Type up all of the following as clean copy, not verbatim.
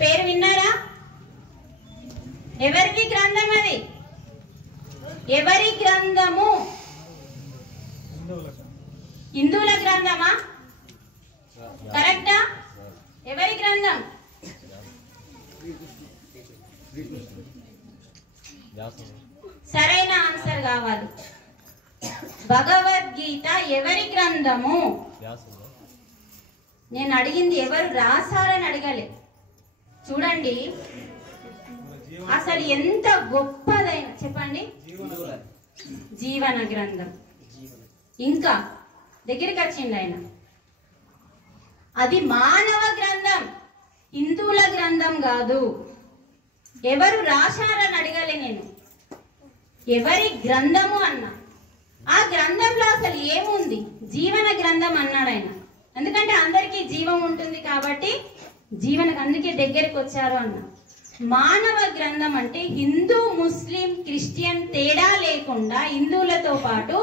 పేరు విన్నారా? ఎవరిది గ్రంథం అది? ఎవరి గ్రంథము? హిందువుల గ్రంథమా? కరెక్టా? ఎవరి గ్రంథం? సరైన ఆన్సర్ కావాలి. భగవద్గీత ఎవరి గ్రంథము? నేను అడిగింది ఎవరు రాశారని అడగలే. చూడండి అసలు ఎంత గొప్పదైన, చెప్పండి, జీవన గ్రంథం. ఇంకా దగ్గరికి వచ్చింది ఆయన. అది మానవ గ్రంథం, హిందువుల గ్రంథం కాదు. ఎవరు రాశారని అడగలే నేను, ఎవరి గ్రంథము అన్నా. ఆ గ్రంథంలో అసలు ఏముంది? జీవన గ్రంథం అన్నాడు ఆయన. ఎందుకంటే అందరికీ జీవం ఉంటుంది కాబట్టి జీవనకు అందుకే దగ్గరికి వచ్చారు అన్న. మానవ గ్రంథం అంటే హిందూ, ముస్లిం, క్రిస్టియన్ తేడా లేకుండా హిందువులతో పాటు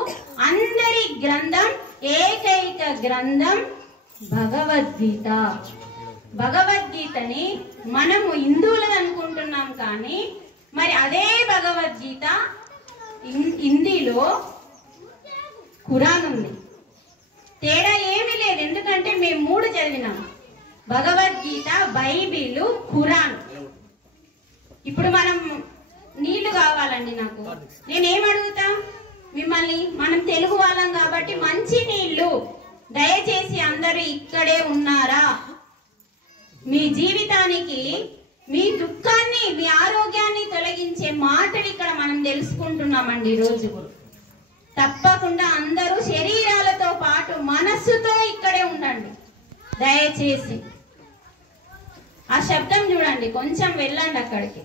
అందరి గ్రంథం, ఏకైక గ్రంథం భగవద్గీత. భగవద్గీతని మనము హిందువులను అనుకుంటున్నాం, కానీ మరి అదే భగవద్గీత హిందీలో ఖురాన్ ఉంది. తేడా ఏమీ లేదు, ఎందుకంటే మేము 3 చదివినాం: భగవద్గీత, బైబిల్, ఖురాన్. ఇప్పుడు నీళ్లు కావాలండి నాకు, నేనేం అడుగుతా మిమ్మల్ని? మనం తెలుగు వాళ్ళం కాబట్టి మంచి నీళ్లు దయచేసి అందరూ ఇక్కడే ఉన్నారా? మీ జీవితానికి, మీ దుఃఖాన్ని, మీ ఆరోగ్యాన్ని తొలగించే మాటలు ఇక్కడ మనం తెలుసుకుంటున్నామండి ఈరోజు. తప్పకుండా అందరూ శరీరాలతో పాటు మనస్సుతో ఇక్కడే ఉండండి దయచేసి. ఆ శబ్దం చూడండి, కొంచెం వెళ్ళండి అక్కడికి.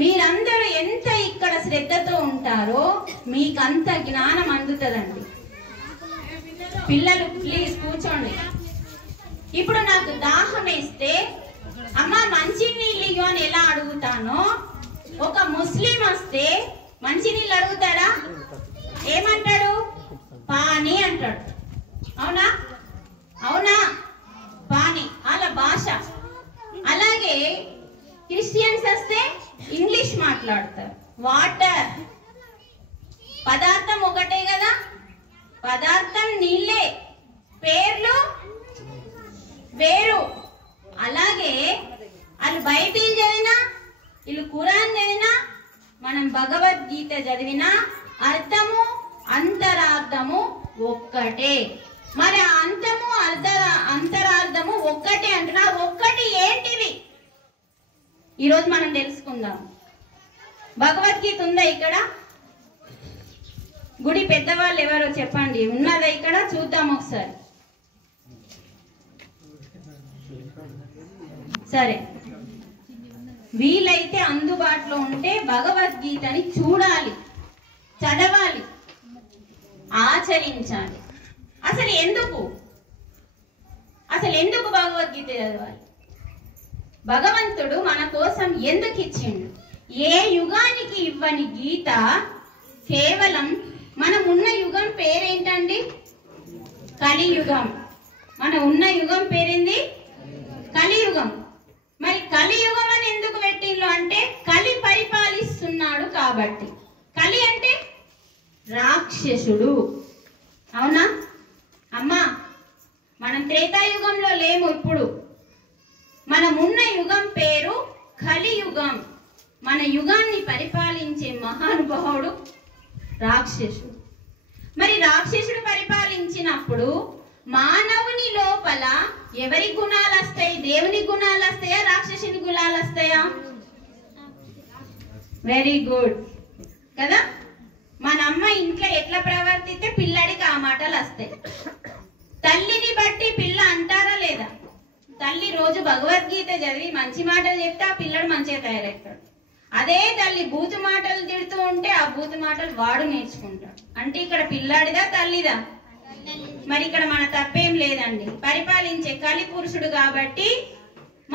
మీరందరూ ఎంత ఇక్కడ శ్రద్ధతో ఉంటారో మీకంత జ్ఞానం అందుతుందండి. పిల్లలు ప్లీజ్ కూర్చోండి. ఇప్పుడు నాకు దాహం వేస్తే అమ్మ మంచి నీళ్ళు ఇయ్యో అని ఎలా అడుగుతానో, ఒక ముస్లిం వస్తే మంచి నీళ్ళు అడుగుతాడా? ఏమంటాడు? పానీ అంటాడు. అవునా? అవునా? పానీ అలా భాష. అలాగే క్రిస్టియన్స్ వస్తే ఇంగ్లీష్ మాట్లాడతారు. వాటర్. పదార్థం ఒకటే కదా, పదార్థం నీళ్ళే, పేర్లు వేరు. అలాగే వాళ్ళు బైబిల్ చదివినా, వీళ్ళు ఖురాన్ చదివినా, మనం భగవద్గీత చదివినా అర్థము అంతరార్థము ఒక్కటే. మరి అంతము అంతరార్థము ఒక్కటే అంటున్నా, ఒక్కటి ఏంటివి ఈరోజు మనం తెలుసుకుందాం. భగవద్గీత ఉందా ఇక్కడ? గుడి పెద్దవాళ్ళు ఎవరో చెప్పండి, ఉన్నదా ఇక్కడ? చూద్దాం ఒకసారి. సరే, వీలైతే అందుబాటులో ఉంటే భగవద్గీతని చూడాలి, చదవాలి, ఆచరించాలి. అసలు ఎందుకు భగవద్గీత చదవాలి? భగవంతుడు మన కోసం ఎందుకు ఇచ్చిండు? ఏ యుగానికి ఇవ్వని గీత కేవలం మనం ఉన్న యుగం పేరేంటండి? కలియుగం. మనం ఉన్న యుగం పేరేంది? కలియుగం. మరి కలియుగం అని ఎందుకు పెట్టిండ్రు అంటే కలి పరిపాలిస్తున్నాడు కాబట్టి. కలి అంటే రాక్షసుడు. అవునా అమ్మా? మనం త్రేతాయుగంలో లేము ఇప్పుడు. మనం ఉన్న యుగం పేరు కలియుగం. మన యుగాన్ని పరిపాలించే మహానుభావుడు రాక్షసుడు. మరి రాక్షసుడు పరిపాలించినప్పుడు మానవుని లోపల ఎవరి గుణాలు వస్తాయి? దేవుని గుణాలు వస్తాయా, రాక్షసుని గుణాలు వస్తాయా? వెరీ గుడ్ కదా. మన అమ్మ ఇంట్లో ఎట్లా ప్రవర్తిస్తే పిల్లడికి ఆ మాటలు వస్తాయి. తల్లిని బట్టి పిల్ల అంటారా లేదా? తల్లి రోజు భగవద్గీత చదివి మంచి మాటలు చెప్తే ఆ పిల్లడు మంచిగా తయారవుతాడు. అదే తల్లి బూతు మాటలు తిడుతూ ఉంటే ఆ బూతు మాటలు వాడు నేర్చుకుంటాడు. అంటే ఇక్కడ పిల్లాడిదా తల్లిదా? మరి ఇక్కడ మన తప్పేం లేదండి. పరిపాలించే కలి పురుషుడు కాబట్టి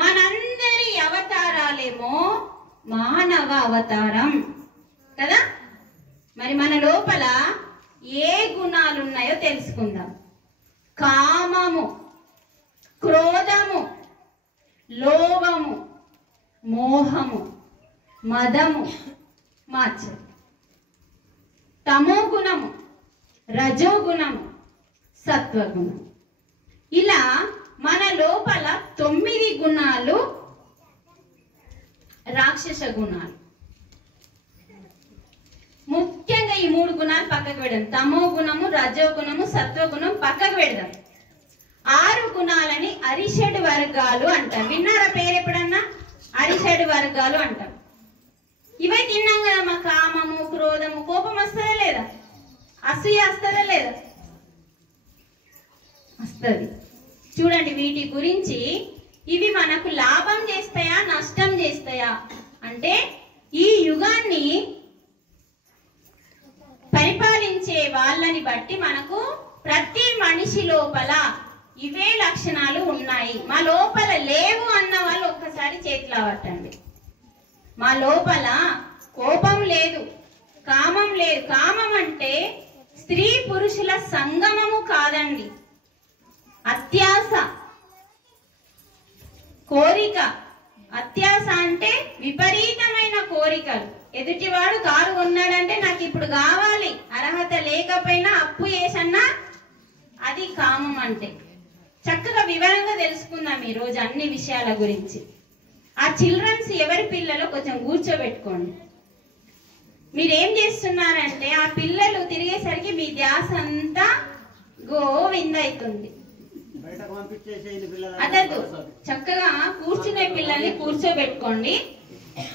మనందరి అవతారాలేమో మానవ అవతారం కదా. మరి మన లోపల ఏ గుణాలు ఉన్నాయో తెలుసుకుందాం. కామము, క్రోధము, లోభము, మోహము, మదము మాత్సర్యం. తమో గుణము, రజోగుణము, సత్వగుణము. ఇలా మన లోపల 9 గుణాలు రాక్షస గుణాలు. ముఖ్యంగా ఈ 3 గుణాలు పక్కకు పెడదాం. తమో గుణము, రజోగుణము, సత్వగుణం పక్కకు పెడదాం. 6 గుణాలని అరిషడ్ వర్గాలు అంటారు. విన్నారా పేరు ఎప్పుడన్నా? అరిషడ్ వర్గాలు అంటారు. ఇవే తిన్నాం కదా, మా కామము, క్రోధము, కోపం వస్తుందా లేదా? అసూయ వస్తుందా లేదా? వస్తుంది. చూడండి, వీటి గురించి ఇవి మనకు లాభం చేస్తాయా, నష్టం చేస్తాయా అంటే ఈ యుగాన్ని పరిపాలించే వాళ్ళని బట్టి మనకు ప్రతి మనిషి లోపల ఇవే లక్షణాలు ఉన్నాయి. మా లోపల లేవు అన్న వాళ్ళు ఒక్కసారి చేతిలో పట్టండి. మా లోపల కోపం లేదు, కామం లేదు. కామం అంటే స్త్రీ పురుషుల సంగమము కాదండి, అత్యాస, కోరిక. అత్యాస అంటే విపరీతమైన కోరికలు. ఎదుటివాడు కారు కొన్నాడంటే నాకు ఇప్పుడు కావాలి, అర్హత లేకపోయినా అప్పు చేసన్నా అది కామం అంటే. చక్కగా వివరంగా తెలుసుకుందాం ఈ రోజు అన్ని విషయాల గురించి. ఆ చిల్డ్రన్స్ ఎవరి పిల్లలు కొంచెం కూర్చోబెట్టుకోండి. మీరేం చేస్తున్నారంటే ఆ పిల్లలు తిరిగేసరికి మీ ధ్యాస అంతా గోవింద అవుతుంది. అదదు చక్కగా కూర్చునే పిల్లల్ని కూర్చోబెట్టుకోండి.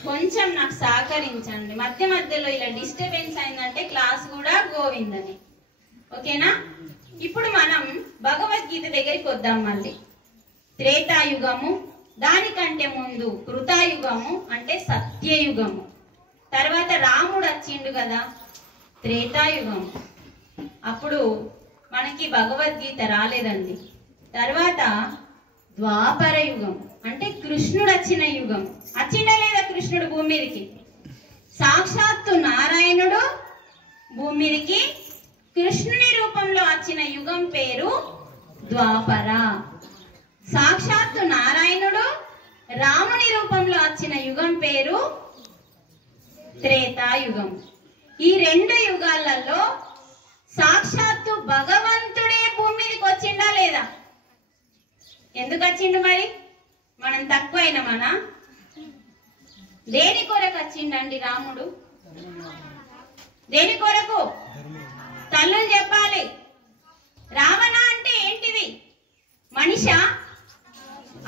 కొంచెం నాకు సహకరించండి. మధ్య మధ్యలో ఇలా డిస్టర్బెన్స్ అయిందంటే క్లాస్ కూడా గోవిందని. ఓకేనా? ఇప్పుడు మనం భగవద్గీత దగ్గరికి వద్దాం. మళ్ళీ త్రేతాయుగము, దానికంటే ముందు కృతాయుగము అంటే సత్యయుగము, తర్వాత రాముడు వచ్చిండు కదా త్రేతాయుగము. అప్పుడు మనకి భగవద్గీత రాలేదండి. తర్వాత ద్వాపర యుగం అంటే కృష్ణుడు వచ్చిన యుగం. వచ్చిండా లేదా కృష్ణుడు భూమి మీదకి? సాక్షాత్తు నారాయణుడు భూమి మీదకి కృష్ణుని రూపంలో వచ్చిన యుగం పేరు ద్వాపర. సాక్షాత్తు నారాయణుడు రాముని రూపంలో వచ్చిన యుగం పేరు త్రేతాయుగం. ఈ 2 యుగాలలో సాక్షాత్తు భగవంతుడే భూమి మీదకి వచ్చిండా లేదా? ఎందుకు వచ్చిండు మరి? మనం తక్కువైనా మన దేని కొరకు వచ్చిండండి రాముడు? దేని కొరకు? తల్లులు చెప్పాలి. రావణ అంటే ఏంటిది? మనిషా?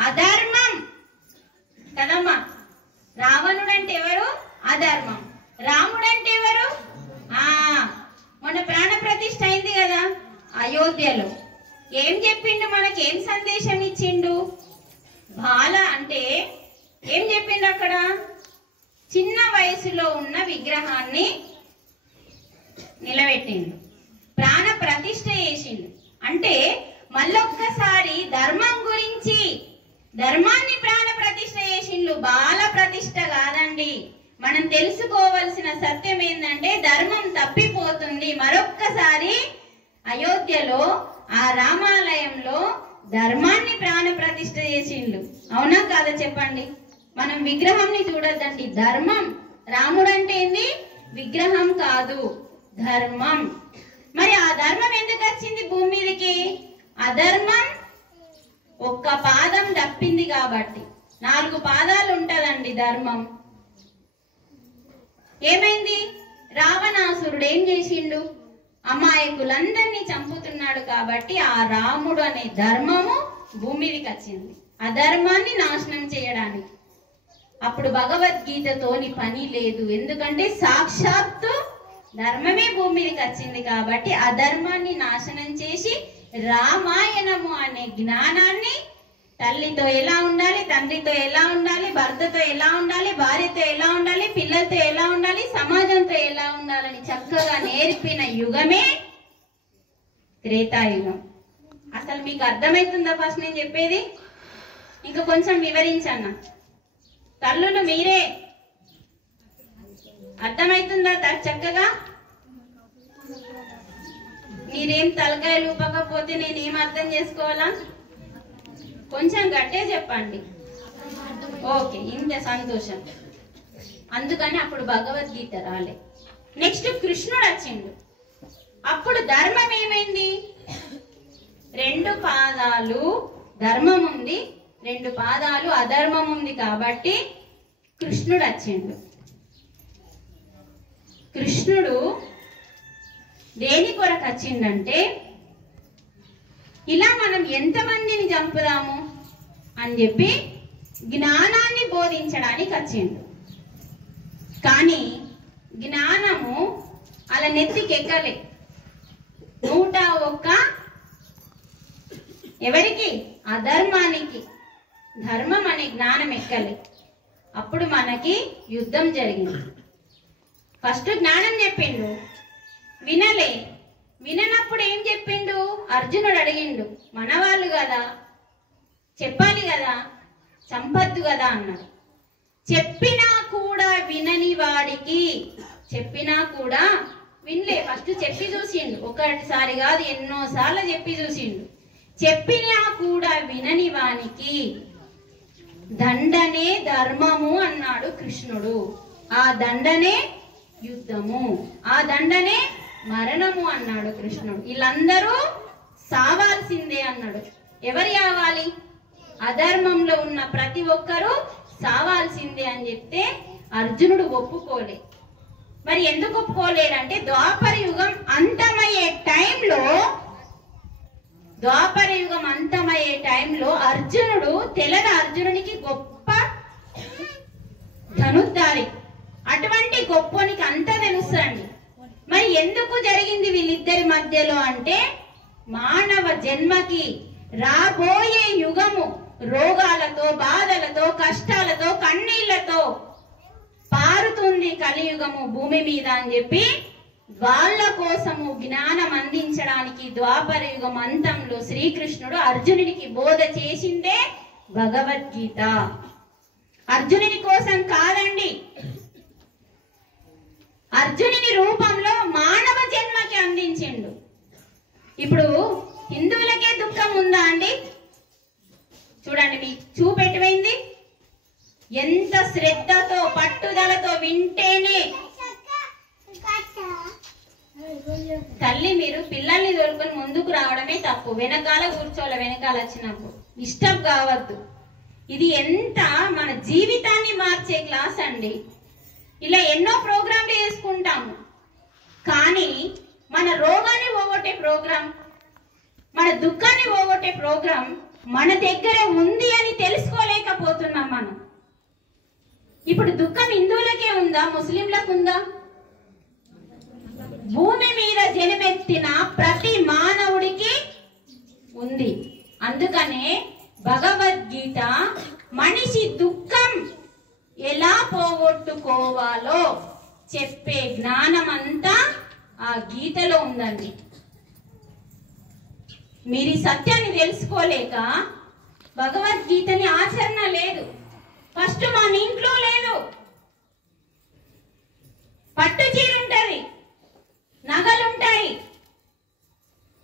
అధర్మం కదమ్మా. రావణుడు అంటే ఎవరు? అధర్మం. రాముడు అంటే ఎవరు? మొన్న ప్రాణ ప్రతిష్ఠ అయింది కదా అయోధ్యలో. ఏం చెప్పిండు మనకి? ఏం సందేశం ఇచ్చిండు? బాల అంటే ఏం చెప్పిండు అక్కడ? చిన్న వయసులో ఉన్న విగ్రహాన్ని నిలబెట్టిండు, ప్రాణ ప్రతిష్ఠ చేసిండు. అంటే మళ్ళొక్కసారి ధర్మం గురించి, ధర్మాన్ని ప్రాణ ప్రతిష్ఠ చేసిండు, బాల ప్రతిష్ఠ కాదండి. మనం తెలుసుకోవాల్సిన సత్యం ఏంటంటే ధర్మం తప్పిపోతుంది. మరొక్కసారి అయోధ్యలో ఆ రామాలయంలో ధర్మాన్ని ప్రాణ ప్రతిష్ఠ చేసిండు. అవునా కాదా చెప్పండి? మనం విగ్రహంని చూడొద్దండి, ధర్మం. రాముడు అంటే ఏంది? విగ్రహం కాదు, ధర్మం. మరి ఆ ధర్మం ఎందుకు వచ్చింది భూమి మీదకి? అధర్మం ఒక్క పాదం తప్పింది కాబట్టి. 4 పాదాలు ఉంటదండి ధర్మం. ఏమైంది? రావణాసురుడు ఏం చేసిండు? అమాయకులందరినీ చంపుతున్నాడు కాబట్టి ఆ రాముడు అనే ధర్మము భూమి మీదకి వచ్చింది, అధర్మాన్ని నాశనం చేయడానికి. అప్పుడు భగవద్గీతతోని పని లేదు, ఎందుకంటే సాక్షాత్తు ధర్మమే భూమి మీదకి వచ్చింది కాబట్టి అధర్మాన్ని నాశనం చేసి రామాయణము అనే జ్ఞానాన్ని తల్లితో ఎలా ఉండాలి, తండ్రితో ఎలా ఉండాలి, భర్తతో ఎలా ఉండాలి, భార్యతో ఎలా ఉండాలి, పిల్లలతో ఎలా ఉండాలి, సమాజంతో ఎలా ఉండాలని చక్కగా నేర్పిన యుగమే త్రేతాయుగం. అసలు మీకు అర్థమవుతుందా ఫస్ట్ నేను చెప్పేది? ఇంకా కొంచెం వివరించన్నా. తల్లులు మీరే, అర్థమవుతుందా చక్కగా? మీరేం తలకాయలు ఊపకపోతే నేనేం అర్థం చేసుకోవాలా? కొంచెం గట్టే చెప్పండి. ఓకే, ఇంత సంతోషం. అందుకని అప్పుడు భగవద్గీత రాలే. నెక్స్ట్ కృష్ణుడు వచ్చిండు. అప్పుడు ధర్మం ఏమైంది? 2 పాదాలు ధర్మం ఉంది, 2 పాదాలు అధర్మం ఉంది. కాబట్టి కృష్ణుడు వచ్చిండు. కృష్ణుడు దేని కొరకు వచ్చిండంటే, ఇలా మనం ఎంతమందిని చంపుదాము అని చెప్పి జ్ఞానాన్ని బోధించడానికి వచ్చిండు. కానీ జ్ఞానము అలా నెత్తికెక్కలే. 101 ఎవరికి? అధర్మానికి. ధర్మం అనే జ్ఞానం ఎక్కలే. అప్పుడు మనకి యుద్ధం జరిగింది. ఫస్ట్ జ్ఞానం చెప్పిండు, వినలే. విననప్పుడు ఏం చెప్పిండు? అర్జునుడు అడిగిండు, మనవాళ్ళు కదా, చెప్పాలి కదా, చంపద్దు కదా అన్నాడు. చెప్పినా కూడా వినని వాడికి, చెప్పినా కూడా వినలే. ఫస్ట్ చెప్పి చూసిండు, ఒకటిసారి కాదు ఎన్నోసార్లు చెప్పి చూసిండు. చెప్పినా కూడా వినని వానికి దండనే ధర్మము అన్నాడు కృష్ణుడు. ఆ దండనే యుద్ధము, ఆ దండనే మరణము అన్నాడు కృష్ణుడు. వీళ్ళందరూ సావాల్సిందే అన్నాడు. ఎవరు కావాలి? అధర్మంలో ఉన్న ప్రతి ఒక్కరూ సావాల్సిందే అని చెప్తే అర్జునుడు ఒప్పుకోలే. మరి ఎందుకు ఒప్పుకోలేడంటే, ద్వాపర యుగం అంతమయ్యే టైంలో అర్జునుడు అర్జునునికి గొప్ప ధనుర్ధారి. అటువంటి గొప్పనికి అంతా తెలుసండి. మరి ఎందుకు జరిగింది వీళ్ళిద్దరి మధ్యలో అంటే, మానవ జన్మకి రాబోయే యుగము రోగాలతో, బాధలతో, కష్టాలతో, కన్నీళ్లతో పారుతుంది కలియుగము భూమి మీద అని చెప్పి వాళ్ళ కోసము జ్ఞానం అందించడానికి ద్వాపర యుగం అంతంలో శ్రీకృష్ణుడు అర్జునునికి బోధ చేసిందే భగవద్గీత. అర్జునుని కోసం కాదండి, అర్జునుని రూపంలో మానవ జన్మకి అందించిండు. ఇప్పుడు హిందువులకే దుఃఖం ఉందా అండి? చూడండి, మీ చూపెట్టిపోయింది. ఎంత శ్రద్ధతో పట్టుదలతో వింటేనే. తల్లి, మీరు పిల్లల్ని తోలుకొని ముందుకు రావడమే తప్పు. వెనకాల కూర్చోవాలి, వెనకాల వచ్చినప్పుడు డిస్టర్బ్ కావద్దు. ఇది ఎంత మన జీవితాన్ని మార్చే క్లాస్ అండి. ఇలా ఎన్నో ప్రోగ్రాంలు చేసుకుంటాము, కానీ మన రోగాన్ని పోగొట్టే ప్రోగ్రాం, మన దుఃఖాన్ని పోగొట్టే ప్రోగ్రాం మన దగ్గర ఉంది అని తెలుసుకోలేకపోతున్నాం మనం. ఇప్పుడు దుఃఖం హిందువులకే ఉందా, ముస్లింలకు ఉందా? భూమి మీద జన్మెత్తిన ప్రతి మానవుడికి ఉంది. అందుకనే భగవద్గీత మనిషి దుఃఖం ఎలా పోగొట్టుకోవాలో చెప్పే జ్ఞానం అంతా ఆ గీతలో ఉందండి. మీరు ఈ సత్యాన్ని తెలుసుకోలేక భగవద్గీతని ఆచరణ లేదు. ఫస్ట్ మన ఇంట్లో లేదు. పట్టు చీర ఉంటది, నగలుంటాయి,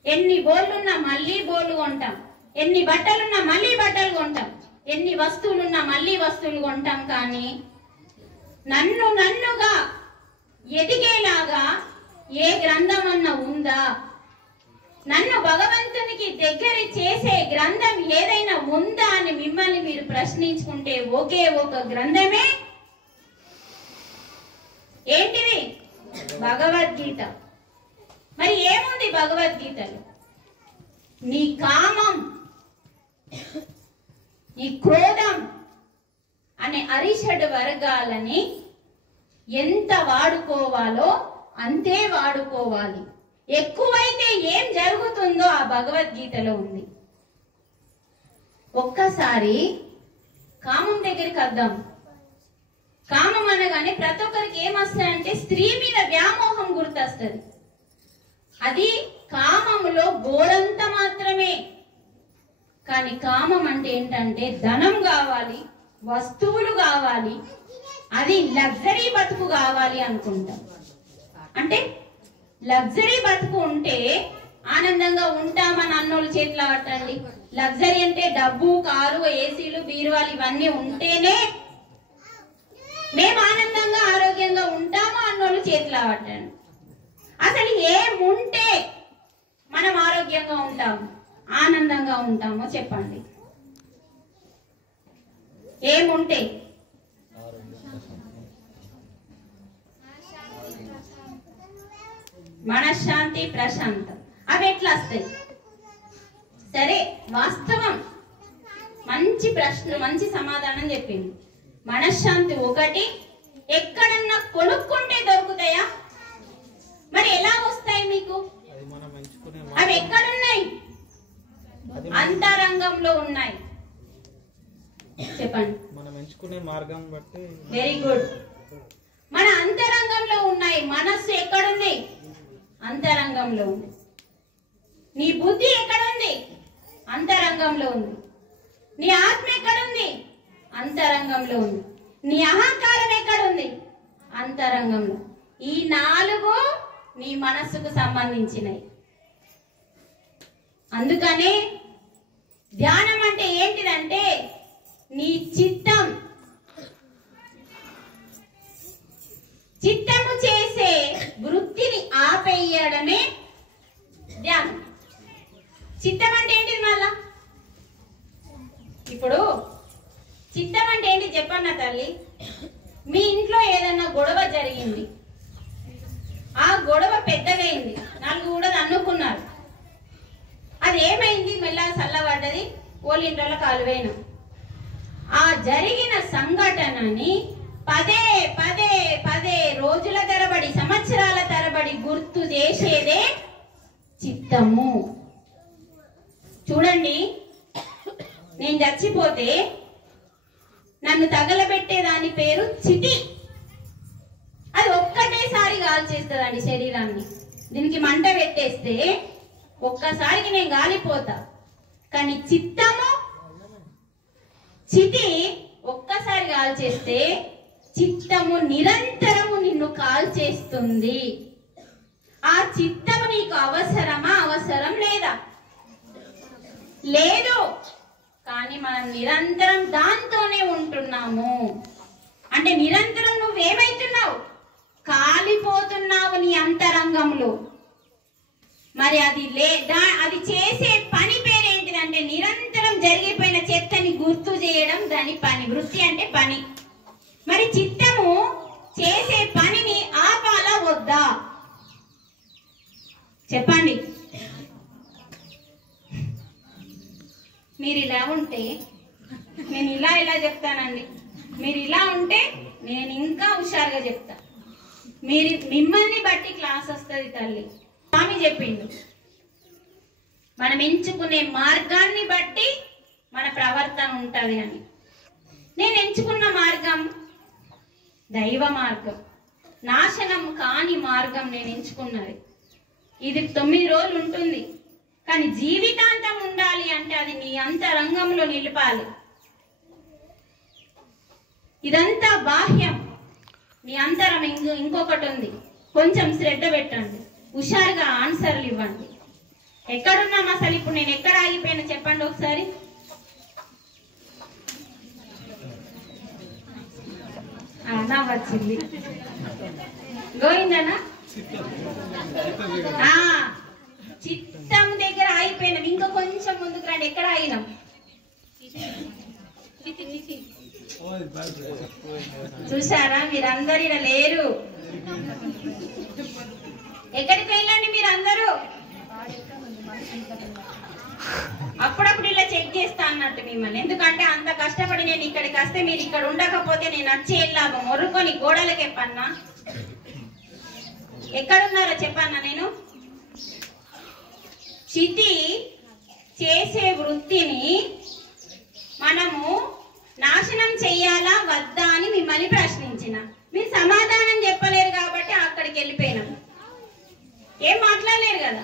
ఎన్ని బోళ్ళున్నా మళ్ళీ బోళ్ళు కొంటాం, ఎన్ని బట్టలున్నా మళ్ళీ బట్టలు కొంటాం, ఎన్ని వస్తువులున్నా మళ్ళీ వస్తువులు కొంటాం. కానీ నన్నుగా ఎదిగేలాగా ఏ గ్రంథం అన్న ఉందా? నన్ను భగవంతునికి దగ్గర చేసే గ్రంథం ఏదైనా ఉందా అని మిమ్మల్ని మీరు ప్రశ్నించుకుంటే ఒకే ఒక గ్రంథమే. ఏంటిది? భగవద్గీత. మరి ఏముంది భగవద్గీతలో? నీ కామం, నీ క్రోధం అనే అరిషడ్ వర్గాలని ఎంత వాడుకోవాలో అంతే వాడుకోవాలి. ఎక్కువైతే ఏం జరుగుతుందో ఆ భగవద్గీతలో ఉంది. ఒక్కసారి కామం దగ్గరికి వద్దాం. కామం అనగానే ప్రతి ఒక్కరికి ఏమొస్తుందంటే స్త్రీ మీద వ్యామోహం గుర్తొస్తుంది. అది కామములో బోడంత మాత్రమే. కానీ కామం అంటే ఏంటంటే ధనం కావాలి, వస్తువులు కావాలి, అది లగ్జరీ బతుకు కావాలి అనుకుంటాం. అంటే లగ్జరీ బతుకు ఉంటే ఆనందంగా ఉంటామని అన్నోళ్ళు చేతిలో పట్టండి, లగ్జరీ అంటే డబ్బు, కారు, ఏసీలు, బీరువాలు ఇవన్నీ ఉంటేనే మేము ఆనందంగా ఆరోగ్యంగా ఉంటాము అన్నోళ్ళు చేతులు పట్టండి. అసలు ఏముంటే మనం ఆరోగ్యంగా ఉంటాము, ఆనందంగా ఉంటామో చెప్పండి. ఏముంటే? మనశ్శాంతి, ప్రశాంతం. అవి ఎట్లా వస్తాయి? సరే, వాస్తవం. మంచి ప్రశ్న, మంచి సమాధానం చెప్పింది. మనశ్శాంతి ఒకటి. ఎక్కడన్నా కొనుక్కుంటే దొరుకుతాయా? మరి ఎలా వస్తాయి మీకు? అవి ఎక్కడున్నాయి? అంతరంగంలో ఉన్నాయి. చెప్పండి. మనం ఎంచుకునే మార్గం బట్టి. Very good. మన అంతరంగంలో ఉన్నాయి. మనస్సు ఎక్కడుంది? అంతరంగంలో ఉంది. నీ బుద్ధి ఎక్కడుంది? అంతరంగంలో ఉంది. నీ ఆత్మ ఎక్కడుంది? అంతరంగంలో ఉంది. నీ అహంకారం ఎక్కడుంది? అంతరంగంలో. ఈ 4 నీ మనస్సుకు సంబంధించినవి. అందుకనే ధ్యానం అంటే ఏంటిదంటే నీ చిత్తము చేసే వృత్తిని ఆపేయడమే ధ్యానం. చిత్తం అంటే ఏంటిది? మళ్ళా ఇప్పుడు చిత్తం అంటే ఏంటి చెప్పన్న తల్లి? మీ ఇంట్లో ఏదన్నా గొడవ జరిగింది, ఆ గొడవ పెద్దగైంది, 4 కూడా అనుకున్నారు. అది ఏమైంది? మెల్లగా చల్లబడ్డది, ఓళ్ళింట్లో కాలువేనా. ఆ జరిగిన సంఘటనని పదే పదే పదే రోజుల తరబడి, సంవత్సరాల తరబడి గుర్తు చేసేదే చిత్తము. చూడండి, నేను చచ్చిపోతే నన్ను తగలబెట్టే దాని పేరు చితి. అది ఒక్కటేసారి కాల్చేస్తుందండి శరీరాన్ని. దీనికి మంట పెట్టేస్తే ఒక్కసారికి నేను గాలిపోతా. కానీ చితి ఒక్కసారి కాల్చేస్తే చిత్తము నిరంతరము నిన్ను కాల్చేస్తుంది. ఆ చిత్తము నీకు అవసరమా? అవసరం లేదా? లేదు. కానీ మనం నిరంతరం దాంతోనే ఉంటున్నాము. అంటే నిరంతరం నువ్వేమైతున్నావు? కాలిపోతున్నావు నీ అంతరంగంలో. మరి అది చేసే పని పేరేంటిదంటే నిరంతరం జరిగిపోయిన చెత్తని గుర్తు చేయడం దాని పని. వృత్తి అంటే పని. మరి చిత్తము చేసే పనిని ఆపాలా వద్దా? చెప్పండి. మీరు ఇలా ఉంటే నేను ఇలా చెప్తానండి. మీరు ఇలా ఉంటే నేను ఇంకా హుషారుగా చెప్తా. మిమ్మల్ని బట్టి క్లాస్ వస్తుంది తల్లి. స్వామి చెప్పిండు, మనం ఎంచుకునే మార్గాన్ని బట్టి మన ప్రవర్తన ఉంటది అని. నేను ఎంచుకున్న మార్గం దైవ మార్గం, నాశనం కాని మార్గం నేను ఎంచుకున్నది. ఇది 9 రోజులు ఉంటుంది, కానీ జీవితాంతం ఉండాలి అంటే అది నీ అంతరంగంలో నిలపాలి. ఇదంతా బాహ్యం, నీ అంతరం ఇంకొకటి ఉంది. కొంచెం శ్రద్ధ పెట్టండి, హుషారుగా ఆన్సర్లు ఇవ్వండి. ఎక్కడున్నాం అసలు? ఇప్పుడు నేను ఎక్కడ ఆగిపోయినా చెప్పండి ఒకసారి. అన్నా వచ్చింది గోవిందనా? చిత్తం దగ్గర ఆగిపోయినాం. ఇంకా కొంచెం ముందుకు రండి. ఎక్కడ ఆగినాం? చూసారా? మీరందరూ ఇలా లేరు. ఎక్కడికి వెళ్ళండి మీరందరూ? అప్పుడప్పుడు ఇలా చెక్ చేస్తా అన్నట్టు మిమ్మల్ని. ఎందుకంటే అంత కష్టపడి నేను ఇక్కడికి వస్తే మీరు ఇక్కడ ఉండకపోతే నేను వచ్చే లాభం మొరుకొని గోడలకి చెప్పన్నా. ఎక్కడున్నారో చెప్పన్నా. నేను చితి చేసే వృత్తిని మనము నాశనం చెయ్యాలా వద్దా అని మిమ్మల్ని ప్రశ్నించిన. మీరు సమాధానం చెప్పలేరు కాబట్టి అక్కడికి వెళ్ళిపోయినాం. ఏం మాట్లాడలేరు కదా.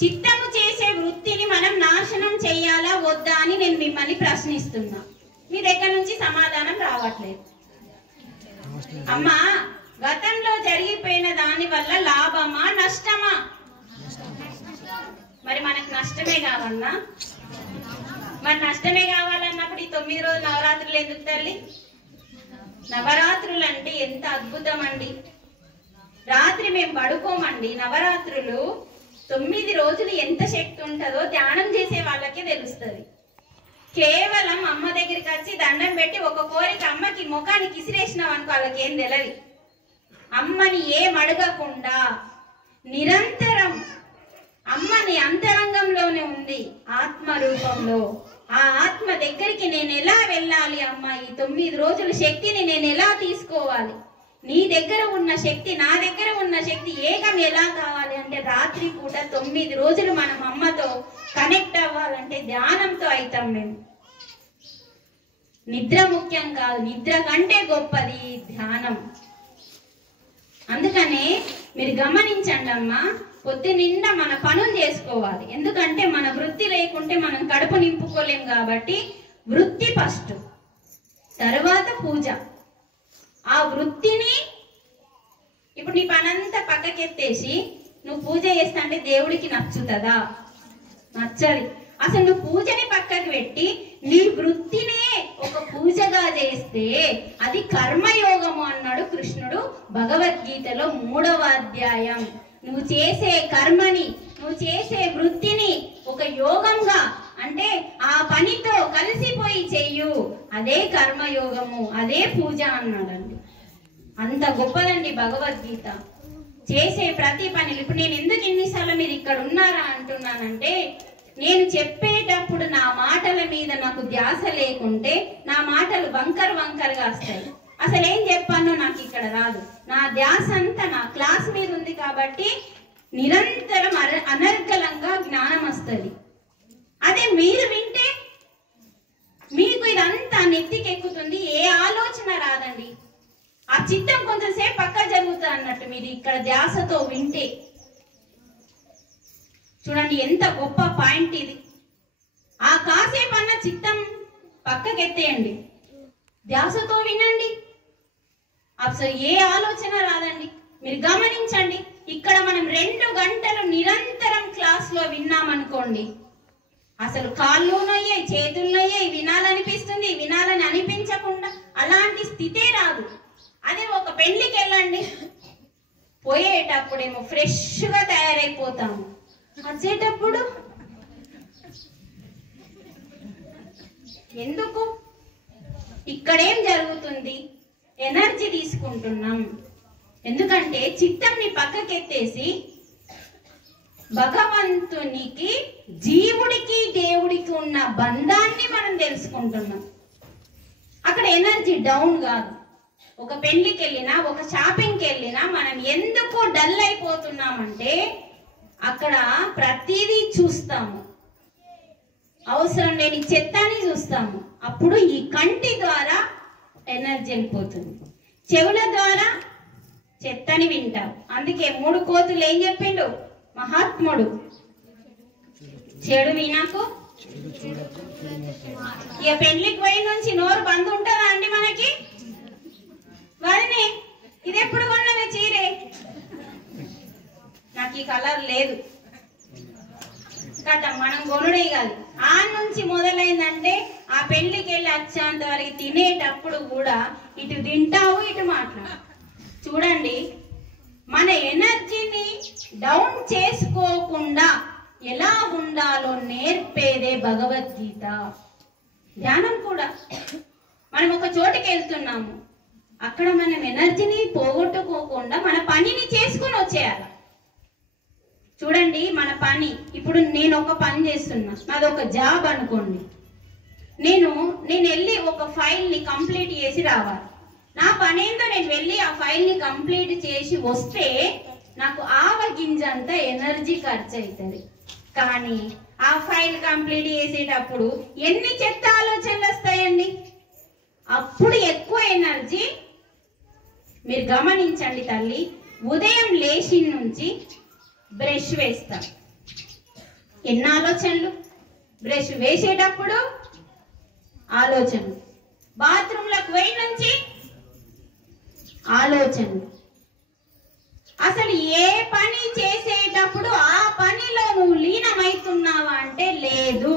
చిత్తము చేసే వృత్తిని మనం నాశనం చెయ్యాలా వద్దా అని నేను మిమ్మల్ని ప్రశ్నిస్తున్నా. మీ దగ్గర నుంచి సమాధానం రావట్లేదు. అమ్మా, గతంలో జరిగిపోయిన దాని వల్ల లాభమా నష్టమా? మరి మనకు నష్టమే కావన్నా. మరి నష్టమే కావాలన్నప్పుడు ఈ 9 రోజులు నవరాత్రులు ఎందుకు తల్లి? నవరాత్రులు అంటే ఎంత అద్భుతం అండి. రాత్రి మేము పడుకోమండి. నవరాత్రులు 9 రోజులు ఎంత శక్తి ఉంటుందో ధ్యానం చేసే వాళ్ళకే తెలుస్తుంది. కేవలం అమ్మ దగ్గరికి వచ్చి దండం పెట్టి ఒక కోరిక అమ్మకి ముఖానికి ఇసిరేసినాం అనుకో, వాళ్ళకి ఏం తెలియదు. అమ్మని ఏం అడగకుండా నిరంతరం అమ్మని అంతరంగంలోనే ఉంది, ఆత్మ రూపంలో. ఆ ఆత్మ దగ్గరికి నేను ఎలా వెళ్ళాలి అమ్మ? ఈ 9 రోజుల శక్తిని నేను ఎలా తీసుకోవాలి? నీ దగ్గర ఉన్న శక్తి, నా దగ్గర ఉన్న శక్తి ఏకం ఎలా కావాలి అంటే రాత్రి పూట 9 రోజులు మనం అమ్మతో కనెక్ట్ అవ్వాలంటే ధ్యానంతో అవుతాం. మేము నిద్ర ముఖ్యం కాదు, నిద్ర కంటే గొప్పది ధ్యానం. అందుకనే మీరు గమనించండి అమ్మా, పొద్దు నిండా మన పనులు చేసుకోవాలి. ఎందుకంటే మన వృత్తి లేకుంటే మనం కడుపు నింపుకోలేం కాబట్టి వృత్తి ఫస్ట్, తర్వాత పూజ. ఆ వృత్తిని ఇప్పుడు నీ పనంతా పక్కకెత్తేసి నువ్వు పూజ చేస్తా అంటే దేవుడికి నచ్చుతుందా? నచ్చది. అసలు నువ్వు పూజని పక్కకు పెట్టి నీ వృత్తినే ఒక పూజగా చేస్తే అది కర్మయోగము అన్నాడు కృష్ణుడు భగవద్గీతలో 3వ అధ్యాయం. నువ్వు చేసే కర్మని, నువ్వు చేసే వృత్తిని ఒక యోగంగా అంటే ఆ పనితో కలిసిపోయి చెయ్యు, అదే కర్మయోగము, అదే పూజ అన్నాడండి. అంత గొప్పదండి భగవద్గీత. చేసే ప్రతి పని. ఇప్పుడు నేను ఎందుకు ఇన్నిసార్లు మీరు ఇక్కడ ఉన్నారా అంటున్నానంటే, నేను చెప్పేటప్పుడు నా మాటల మీద నాకు ధ్యాస లేకుంటే నా మాటలు వంకరగా వస్తాయి. అసలు ఏం చెప్పానో నాకు ఇక్కడ రాదు. నా ధ్యాస అంతా నా క్లాస్ మీద ఉంది కాబట్టి నిరంతరం అనర్గళంగా జ్ఞానం వస్తుంది. అదే మీరు వింటే మీకు ఇదంతా నెత్తికెక్కుతుంది, ఏ ఆలోచన రాదండి. ఆ చిత్తం కొంచెం సేపు పక్క జరుగుతుంది అన్నట్టు మీరు ఇక్కడ ధ్యాసతో వింటే. చూడండి ఎంత గొప్ప పాయింట్ ఇది. ఆ కాసేపు అన్న చిత్తం పక్కకెత్తేయండి, ధ్యాసతో వినండి, అసలు ఏ ఆలోచన రాదండి. మీరు గమనించండి, ఇక్కడ మనం 2 గంటలు నిరంతరం క్లాస్ లో విన్నామనుకోండి, అసలు కాళ్ళు నొయ్యాయి, చేతులు నొయ్యాయి, వినాలనిపిస్తుంది, వినాలని అనిపించకుండా అలాంటి స్థితే రాదు. అదే ఒక పెళ్లికి వెళ్ళండి, పోయేటప్పుడేమో ఫ్రెష్ గా తయారైపోతాము, వచ్చేటప్పుడు ఎందుకు? ఇక్కడేం జరుగుతుంది? ఎనర్జీ తీసుకుంటున్నాం. ఎందుకంటే చిత్తంని పక్కకెత్తేసి భగవంతునికి, జీవుడికి దేవుడికి ఉన్న బంధాన్ని మనం తెలుసుకుంటున్నాం. అక్కడ ఎనర్జీ డౌన్ కాదు. ఒక పెళ్లికి వెళ్ళినా, ఒక షాపింగ్కి వెళ్ళినా మనం ఎందుకు డల్ అయిపోతున్నామంటే అక్కడ ప్రతిదీ చూస్తాము, అవసరం లేని చెత్తని చూస్తాము. అప్పుడు ఈ కంటి ద్వారా ఎనర్జీ వెళ్ళిపోతుంది, చెవుల ద్వారా చెత్తని వింటాం. అందుకే 3 కోతులు ఏం చెప్పిండు మహాత్ముడు? చెడు వినకు. ఇక పెళ్లికి పోయి నుంచి నోరు బంద్ ఉంటుందా అండి మనకి? వారిని ఇది ఎప్పుడు కొన్నవే చీరే, నాకు ఈ కలర్ లేదు కదా, మనం కొనుడే కాదు. ఆ నుంచి మొదలైందంటే ఆ పెళ్లికి వెళ్ళి వచ్చేంత వరకు తినేటప్పుడు కూడా ఇటు తింటావు, ఇటు మాట్లాడు. చూడండి, మన ఎనర్జీని డౌన్ చేసుకోకుండా ఎలా ఉండాలో నేర్పేదే భగవద్గీత. ధ్యానం కూడా మనం ఒక చోటుకి వెళ్తున్నాము, అక్కడ మనం ఎనర్జీని పోగొట్టుకోకుండా మన పనిని చేసుకొని వచ్చేయాలి. చూడండి, మన పని, ఇప్పుడు నేను ఒక పని చేస్తున్నా, నాది ఒక జాబ్ అనుకోండి. నేను వెళ్ళి ఒక ఫైల్ ని కంప్లీట్ చేసి రావాలి. నా పని ఏందో నేను వెళ్ళి ఆ ఫైల్ ని కంప్లీట్ చేసి వస్తే నాకు ఆవగింజంత ఎనర్జీ ఖర్చు అవుతుంది. కానీ ఆ ఫైల్ కంప్లీట్ చేసేటప్పుడు ఎన్ని చెత్త ఆలోచనలు వస్తాయండి, అప్పుడు ఎక్కువ ఎనర్జీ. మీరు గమనించండి తల్లి, ఉదయం లేచి నుంచి బ్రష్ వేస్తాం, ఎన్ని ఆలోచనలు. బ్రష్ వేసేటప్పుడు ఆలోచనలు, బాత్రూంలకు పోయి నుంచి ఆలోచనలు. అసలు ఏ పని చేసేటప్పుడు ఆ పనిలో నువ్వు లీనమైతున్నావా అంటే లేదు.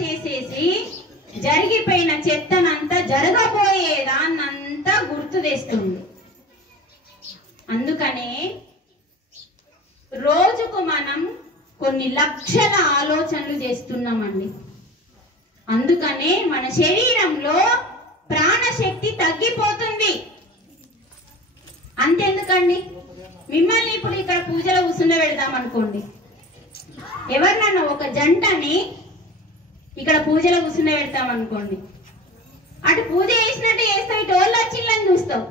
చేసేసి జరిగిపోయిన చెత్తనంతా జరగబోయేదాన్నంతా గుర్తు తెస్తుంది. అందుకనే రోజుకు మనం కొన్ని లక్షల ఆలోచనలు చేస్తున్నామండి. అందుకనే మన శరీరంలో ప్రాణశక్తి తగ్గిపోతుంది. అంతెందుకండి, మిమ్మల్ని ఇప్పుడు ఇక్కడ పూజలో కూర్చుండబెడదాం అనుకోండి, ఎవరినన్నా ఒక జంటని ఇక్కడ పూజలో కూర్చుండబెడతాం అనుకోండి, అటు పూజ చేసినట్టు చేస్తావు, ఇటు వాళ్ళు వచ్చిల్లని చూస్తావు,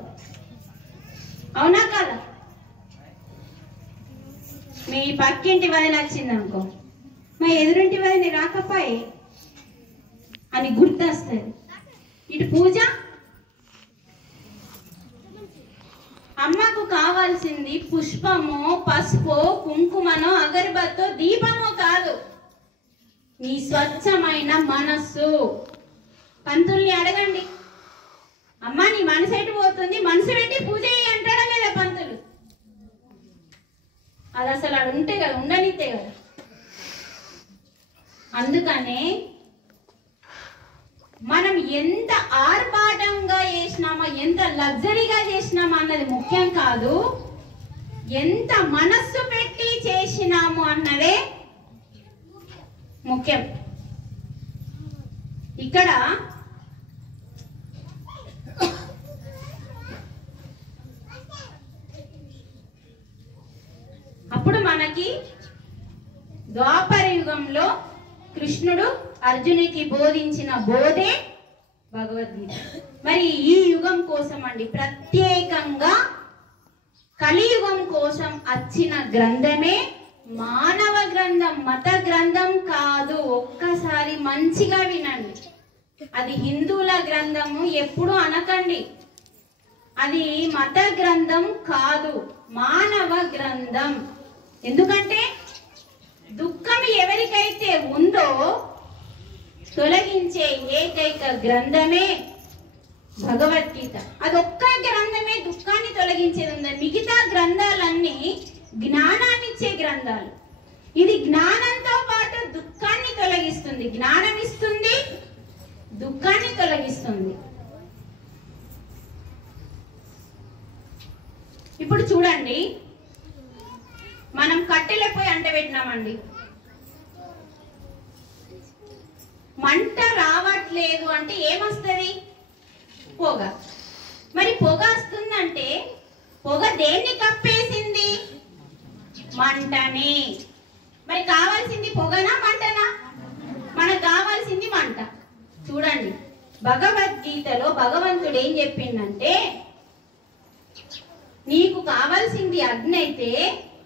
అవునా కాదా? మీ పక్కింటి వదిన వచ్చింది అనుకో, మా ఎదురింటి వదిన రాకపోయే అని గుర్తొస్తుంది. ఇటు పూజ అమ్మకు కావాల్సింది పుష్పమో పసుపో కుంకుమనో అగరబత్తో దీపమో కాదు, నీ స్వచ్ఛమైన మనస్సు. పంతుల్ని అడగండి, అమ్మా నీ మనసు ఎటు పోతుంది, మనసు పెట్టి పూజ అంటాడా లేదా పంతులు? అది అసలు అది ఉంటే కదా, ఉండనితే కదా. అందుకనే మనం ఎంత ఆర్భాటంగా చేసినామా, ఎంత లగ్జరీగా చేసినామా అన్నది ముఖ్యం కాదు, ఎంత మనస్సు పెట్టి చేసినాము అన్నదే ముఖ్యం. ఇక్కడ అప్పుడు మనకి ద్వాపర యుగంలో కృష్ణుడు అర్జునికి బోధించిన బోధే భగవద్గీత. మరి ఈ యుగం కోసం అండి ప్రత్యేకంగా కలియుగం కోసం వచ్చిన గ్రంథమే మానవ గ్రంథం, మత గ్రంథం కాదు. ఒక్కసారి మంచిగా వినండి, అది హిందువుల గ్రంథము ఎప్పుడు అనకండి. అది మత గ్రంథం కాదు, మానవ గ్రంథం. ఎందుకంటే దుఃఖం ఎవరికైతే ఉందో తొలగించే ఏకైక గ్రంథమే భగవద్గీత. అదొక్క గ్రంథమే దుఃఖాన్ని తొలగించేది ఉందని, మిగతా గ్రంథాలన్నీ జ్ఞానాన్ని ఇచ్చే గ్రంథాలు. ఇది జ్ఞానంతో పాటు దుఃఖాన్ని తొలగిస్తుంది, జ్ఞానం ఇస్తుంది, దుఃఖాన్ని తొలగిస్తుంది. ఇప్పుడు చూడండి, మనం కట్టెలపోయి అంట పెట్టినామండి, మంట రావట్లేదు అంటే ఏమొస్తుంది? పొగ. మరి పొగ వస్తుందంటే పొగ దేన్ని కప్పేసింది? మంటని. మరి కావాల్సింది పొగనా మంటనా? మనకు కావాల్సింది మంట. చూడండి, భగవద్గీతలో భగవంతుడు ఏం చెప్పిందంటే, నీకు కావాల్సింది అగ్ని అయితే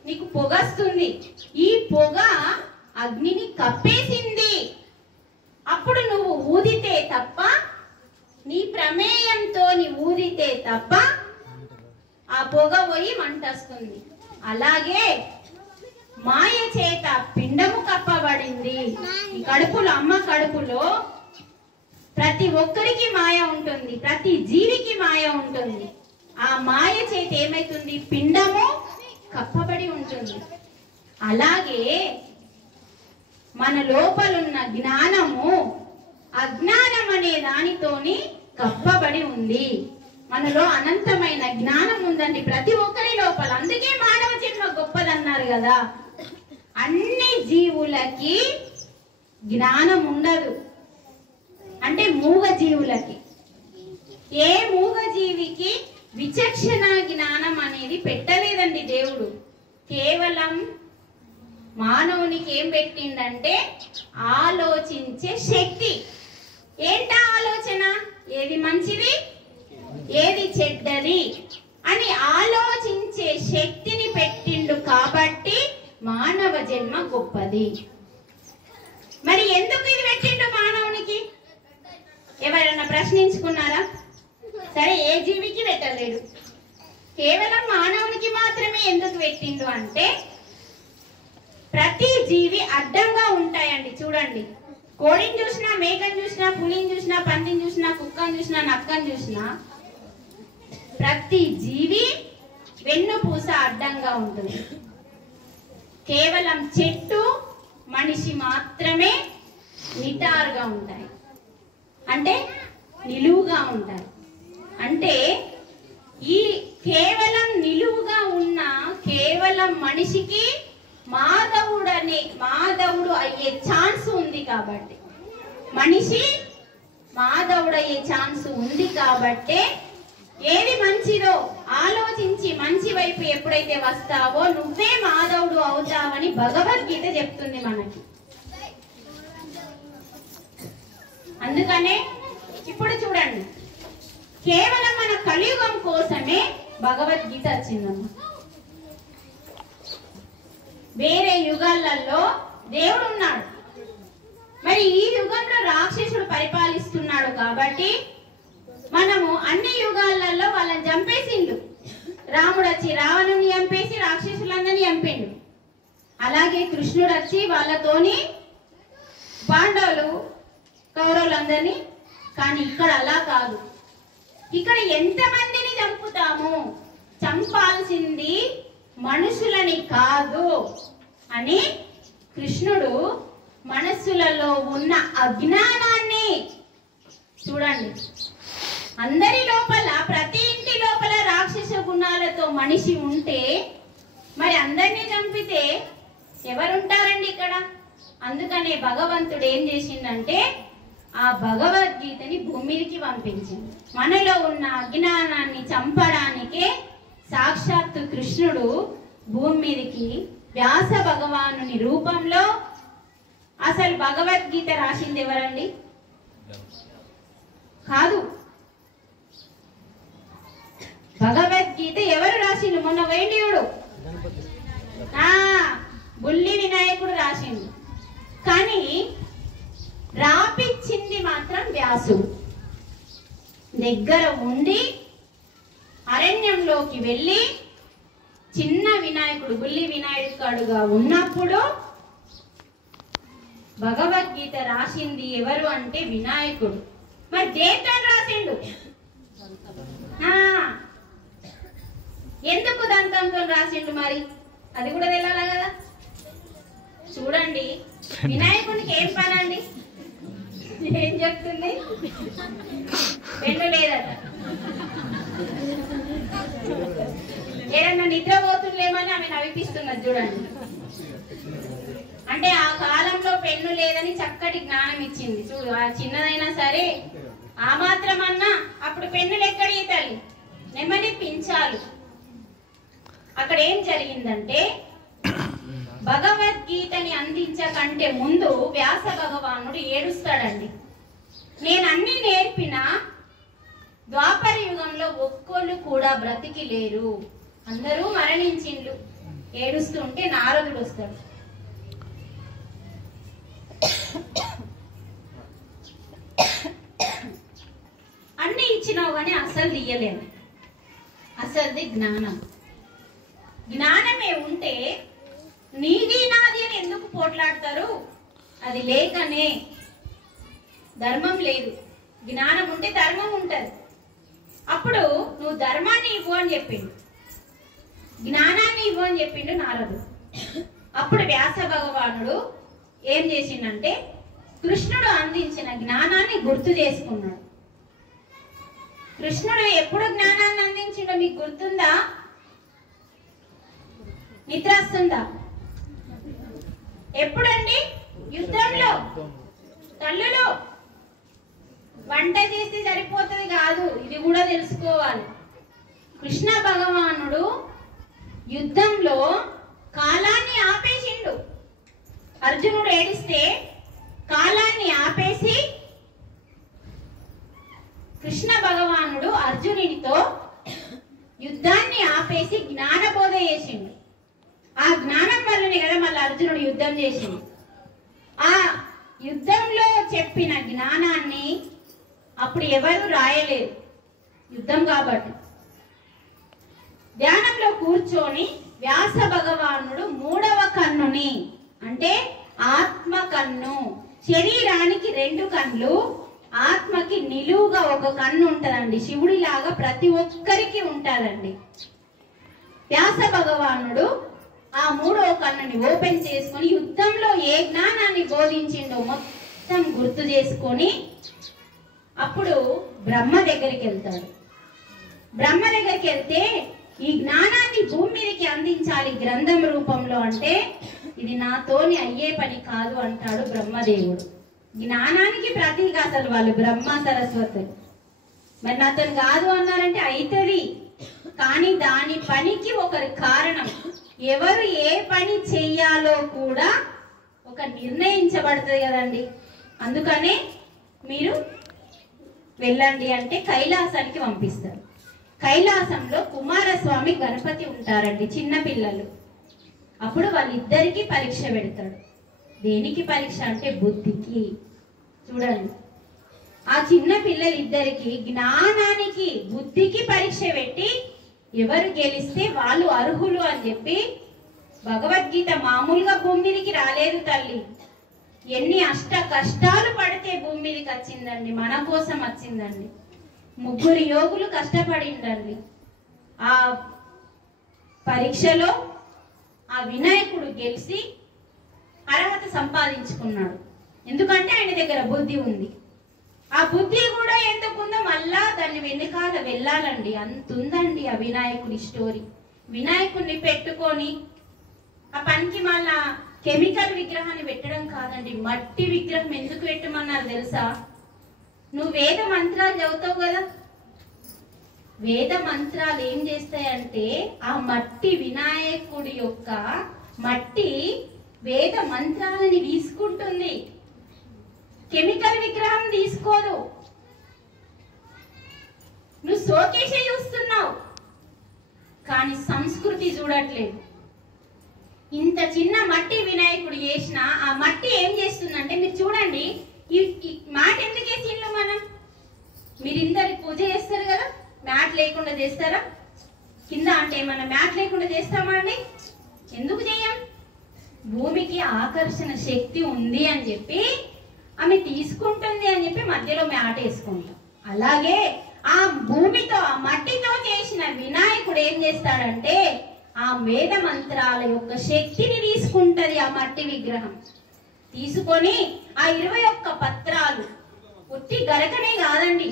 నీకు పొగ వస్తుంది, ఈ పొగ అగ్నిని కప్పేసింది. అప్పుడు నువ్వు ఊదితే తప్ప, నీ ప్రమేయంతో నీ ఊదితే తప్ప ఆ పొగ పోయి మంట వస్తుంది. అలాగే మాయ చేత పిండము కప్పబడింది. ఈ కడుపులో, అమ్మ కడుపులో ప్రతి ఒక్కరికి మాయ ఉంటుంది, ప్రతి జీవికి మాయ ఉంటుంది. ఆ మాయ చేత ఏమైతుంది? పిండము కప్పబడి ఉంటుంది. అలాగే మన లోపలున్న జ్ఞానము అజ్ఞానం అనే దానితోని కప్పబడి ఉంది. మనలో అనంతమైన జ్ఞానం ఉందండి ప్రతి ఒక్కరి లోపల. అందుకే మానవ జన్మ గొప్పదన్నారు కదా. అన్ని జీవులకి జ్ఞానం ఉండదు, అంటే మూగ జీవులకి. ఏ మూగ జీవికి విచక్షణ జ్ఞానం అనేది పెట్టలేదండి దేవుడు. కేవలం మానవునికి ఏం పెట్టిండంటే ఆలోచించే శక్తి. ఏంటా ఆలోచన? ఏది మంచిది, ఏది చెడ్డది అని ఆలోచించే శక్తిని పెట్టిండు. కాబట్టి మానవ జన్మ గొప్పది. మరి ఎందుకు ఇది పెట్టిండు మానవునికి? ఎవరైనా ప్రశ్నించుకున్నారా? సరే, ఏ జీవికి పెట్టలేడు, కేవలం మానవునికి మాత్రమే ఎందుకు పెట్టిండు అంటే, ప్రతి జీవి అడ్డంగా ఉంటాయండి. చూడండి, కోడిని చూసినా, మేకను చూసినా, పులిని చూసినా, పందిని చూసినా, కుక్కను చూసినా, నక్కను చూసినా, ప్రతి జీవి వెన్నుపూస అడ్డంగా ఉంటుంది. కేవలం చెట్టు, మనిషి మాత్రమే నిటారుగా ఉంటాయి, అంటే నిలువుగా ఉంటాయి. అంటే ఈ కేవలం నిలువుగా ఉన్న కేవలం మనిషికి మాధవుడు అయ్యే ఛాన్స్ ఉంది కాబట్టి, మనిషి మాధవుడు అయ్యే ఛాన్స్ ఉంది కాబట్టి ఏది మంచిదో ఆలోచించి మంచి వైపు ఎప్పుడైతే వస్తావో నువ్వే మాధవుడు అవుతావని భగవద్గీత చెప్తుంది మనకి. అందుకనే ఇప్పుడు చూడండి, కేవలం మన కలియుగం కోసమే భగవద్గీత వచ్చిందమ్మా. వేరే యుగాలలో దేవుడు ఉన్నాడు, మరి ఈ యుగంలో రాక్షసుడు పరిపాలిస్తున్నాడు కాబట్టి మనము అన్ని యుగాలలో వాళ్ళని చంపేసిండు. రాముడు వచ్చి రావణుని చంపేసి రాక్షసులందరినీ చంపిండు. అలాగే కృష్ణుడు వచ్చి వాళ్ళతోని పాండవులు కౌరవులందరినీ, కానీ ఇక్కడ అలా కాదు. ఇక్కడ ఎంతమందిని చంపుతాము, చంపాల్సింది మనుషులని కాదు అని కృష్ణుడు మనస్సులలో ఉన్న అజ్ఞానాన్ని చూడండి. అందరి లోపల, ప్రతి ఇంటి లోపల రాక్షస గుణాలతో మనిషి ఉంటే మరి అందరినీ చంపితే ఎవరుంటారండి ఇక్కడ? అందుకనే భగవంతుడు ఏం చేసిందంటే ఆ భగవద్గీతని భూమికి పంపించింది. మనలో ఉన్న అజ్ఞానాన్ని చంపడానికే సాక్షాత్తు కృష్ణుడు భూమి మీదకి వ్యాస భగవానుని రూపంలో. అసలు భగవద్గీత రాసింది ఎవరండి? కాదు, భగవద్గీత ఎవరు రాసిండు? మొన్న వేండియుడు బుల్లి వినాయకుడు రాసిండు, కానీ రాపిచ్చింది మాత్రం వ్యాసుడు. దగ్గర ఉండి అరణ్యంలోకి వెళ్ళి చిన్న వినాయకుడు, బుల్లి వినాయకుడుగా ఉన్నప్పుడు భగవద్గీత రాసింది ఎవరు అంటే వినాయకుడు. మరి దేంతో రాసిండు? ఎందుకు దంతంతో రాసిండు? మరి అది కూడా తెలియాలి కదా. చూడండి, వినాయకుడికి ఏం పని అండి? ఏం చెప్తుంది? పెన్ను లేదట. ఏదన్నా నిద్రపోతుందేమని ఆమె నవ్విపిస్తున్నది చూడండి. అంటే ఆ కాలంలో పెన్ను లేదని చక్కటి జ్ఞానం ఇచ్చింది. చూడు, ఆ చిన్నదైనా సరే ఆ మాత్రమన్నా అప్పుడు పెన్నులు ఎక్కడ ఈతలి, నెమ్మది పించాలు. అక్కడ ఏం జరిగిందంటే భగవద్గీతని అందించకంటే ముందు వ్యాస భగవానుడు ఏడుస్తాడండి. నేను అన్ని నేర్పిన ద్వాపర యుగంలో ఒక్కళ్ళు కూడా బ్రతికి లేరు, అందరూ మరణించిండ్రు. ఏడుస్తుంటే నారదుడు వస్తాడు. అన్ని ఇచ్చినావు కానీ అసలు తీయలేము. అసలుది జ్ఞానం. జ్ఞానమే ఉంటే నీది నాది అని ఎందుకు పోట్లాడతారు? అది లేకనే ధర్మం లేదు. జ్ఞానం ఉంటే ధర్మం ఉంటది. అప్పుడు నువ్వు ధర్మాన్ని ఇవ్వు అని చెప్పిండు, జ్ఞానాన్ని ఇవ్వు అని చెప్పిండు నారదుడు. అప్పుడు వ్యాస భగవానుడు ఏం చేసిండంటే కృష్ణుడు అందించిన జ్ఞానాన్ని గుర్తు చేసుకున్నాడు. కృష్ణుడు ఎప్పుడు జ్ఞానాన్ని అందించిండో మీకు గుర్తుందా? నిద్ర వస్తుందా? ఎప్పుడండి? యుద్ధంలో. తల్లులు వంట చేస్తే సరిపోతుంది కాదు, ఇది కూడా తెలుసుకోవాలి. కృష్ణ భగవానుడు యుద్ధంలో కాలాన్ని ఆపేసిండు. అర్జునుడు ఏడిస్తే కాలాన్ని ఆపేసి కృష్ణ భగవానుడు అర్జునుడితో యుద్ధాన్ని ఆపేసి జ్ఞానబోధ చేసిండు. ఆ జ్ఞానం వల్లనే కదా మళ్ళీ అర్జునుడు యుద్ధం చేసిండు. ఆ యుద్ధంలో చెప్పిన జ్ఞానాన్ని అప్పుడు ఎవరు రాయలేరు, యుద్ధం కాబట్టి. ధ్యానంలో కూర్చొని వ్యాస భగవానుడు మూడవ కన్నుని, అంటే ఆత్మ కన్ను, శరీరానికి 2 కన్నులు, ఆత్మకి నిలువుగా ఒక కన్ను ఉంటదండి. శివుడి లాగా ప్రతి ఒక్కరికి ఉంటదండి. వ్యాస భగవానుడు ఆ 3వ కన్నుని ఓపెన్ చేసుకొని యుద్ధంలో ఏ జ్ఞానాన్ని బోధించిండో మొత్తం గుర్తు చేసుకొని అప్పుడు బ్రహ్మ దగ్గరికి వెళ్తాడు. బ్రహ్మ దగ్గరికి వెళ్తే ఈ జ్ఞానాన్ని భూమి మీదకి అందించాలి గ్రంథం రూపంలో అంటే ఇది నాతోని అయ్యే పని కాదు అంటాడు బ్రహ్మదేవుడు. జ్ఞానానికి ప్రతీక అసలు వాళ్ళు బ్రహ్మ సరస్వతులు. మరి నాతో కాదు అన్నారంటే అవుతుంది, కానీ దాని పనికి ఒకరి కారణం. ఎవరు ఏ పని చెయ్యాలో కూడా ఒక నిర్ణయించబడుతుంది కదండి. అందుకనే మీరు వెళ్ళండి అంటే కైలాసానికి పంపిస్తారు. కైలాసంలో కుమారస్వామి గణపతి ఉంటారండి, చిన్న పిల్లలు. అప్పుడు వాళ్ళిద్దరికి పరీక్ష పెడతాడు. దేనికి పరీక్ష అంటే బుద్ధికి. చూడండి, ఆ చిన్న పిల్లలిద్దరికి జ్ఞానానికి బుద్ధికి పరీక్ష పెట్టి ఎవరు గెలిస్తే వాళ్ళు అర్హులు అని చెప్పి. భగవద్గీత మామూలుగా భూమి మీదకి రాలేదు తల్లి. ఎన్ని అష్ట కష్టాలు పడితే భూమి మీదకి వచ్చిందండి, మన కోసం వచ్చిందండి. 3 యోగులు కష్టపడిందండి. ఆ పరీక్షలో ఆ వినాయకుడు గెలిచి అర్హత సంపాదించుకున్నాడు. ఎందుకంటే ఆయన దగ్గర బుద్ధి ఉంది. ఆ బుద్ధి కూడా ఎందుకుందో మళ్ళా దాన్ని వెనుకాల వెళ్ళాలండి. అంతుందండి ఆ వినాయకుడి స్టోరీ. వినాయకుడిని పెట్టుకొని ఆ పనికి మళ్ళా కెమికల్ విగ్రహాన్ని పెట్టడం కాదండి, మట్టి విగ్రహం ఎందుకు పెట్టమన్నారు తెలుసా? నువ్వు వేద మంత్రాలు చదువుతావు కదా, వేద మంత్రాలు ఏం చేస్తాయంటే ఆ మట్టి వినాయకుడి యొక్క మట్టి వేద మంత్రాలని తీసుకుంటుంది, కెమికల్ విగ్రహం తీసుకోదు. నువ్వు సోకేషే చూస్తున్నావు కానీ సంస్కృతి చూడట్లేదు. ఇంత చిన్న మట్టి వినాయకుడు చేసిన ఆ మట్టి ఏం చేస్తుందంటే మీరు చూడండి. ఈ మ్యాట్ ఎందుకు వేసిండ్రు? మనం మీరిందరు పూజ చేస్తారు కదా, మ్యాట్ లేకుండా చేస్తారా? కింద అంటే మన మ్యాట్ లేకుండా చేస్తామా అండి? ఎందుకు చేయం? భూమికి ఆకర్షణ శక్తి ఉంది అని చెప్పి ఆమె తీసుకుంటుంది అని చెప్పి మధ్యలో మ్యాట్ వేసుకుంటాం. అలాగే ఆ భూమితో ఆ మట్టితో చేసిన వినాయకుడు ఏం చేస్తాడంటే ఆ వేద మంత్రాల యొక్క శక్తిని తీసుకుంటది ఆ మట్టి విగ్రహం. తీసుకొని ఆ 21 పత్రాలు ఉత్తి గరకనే కాదండి,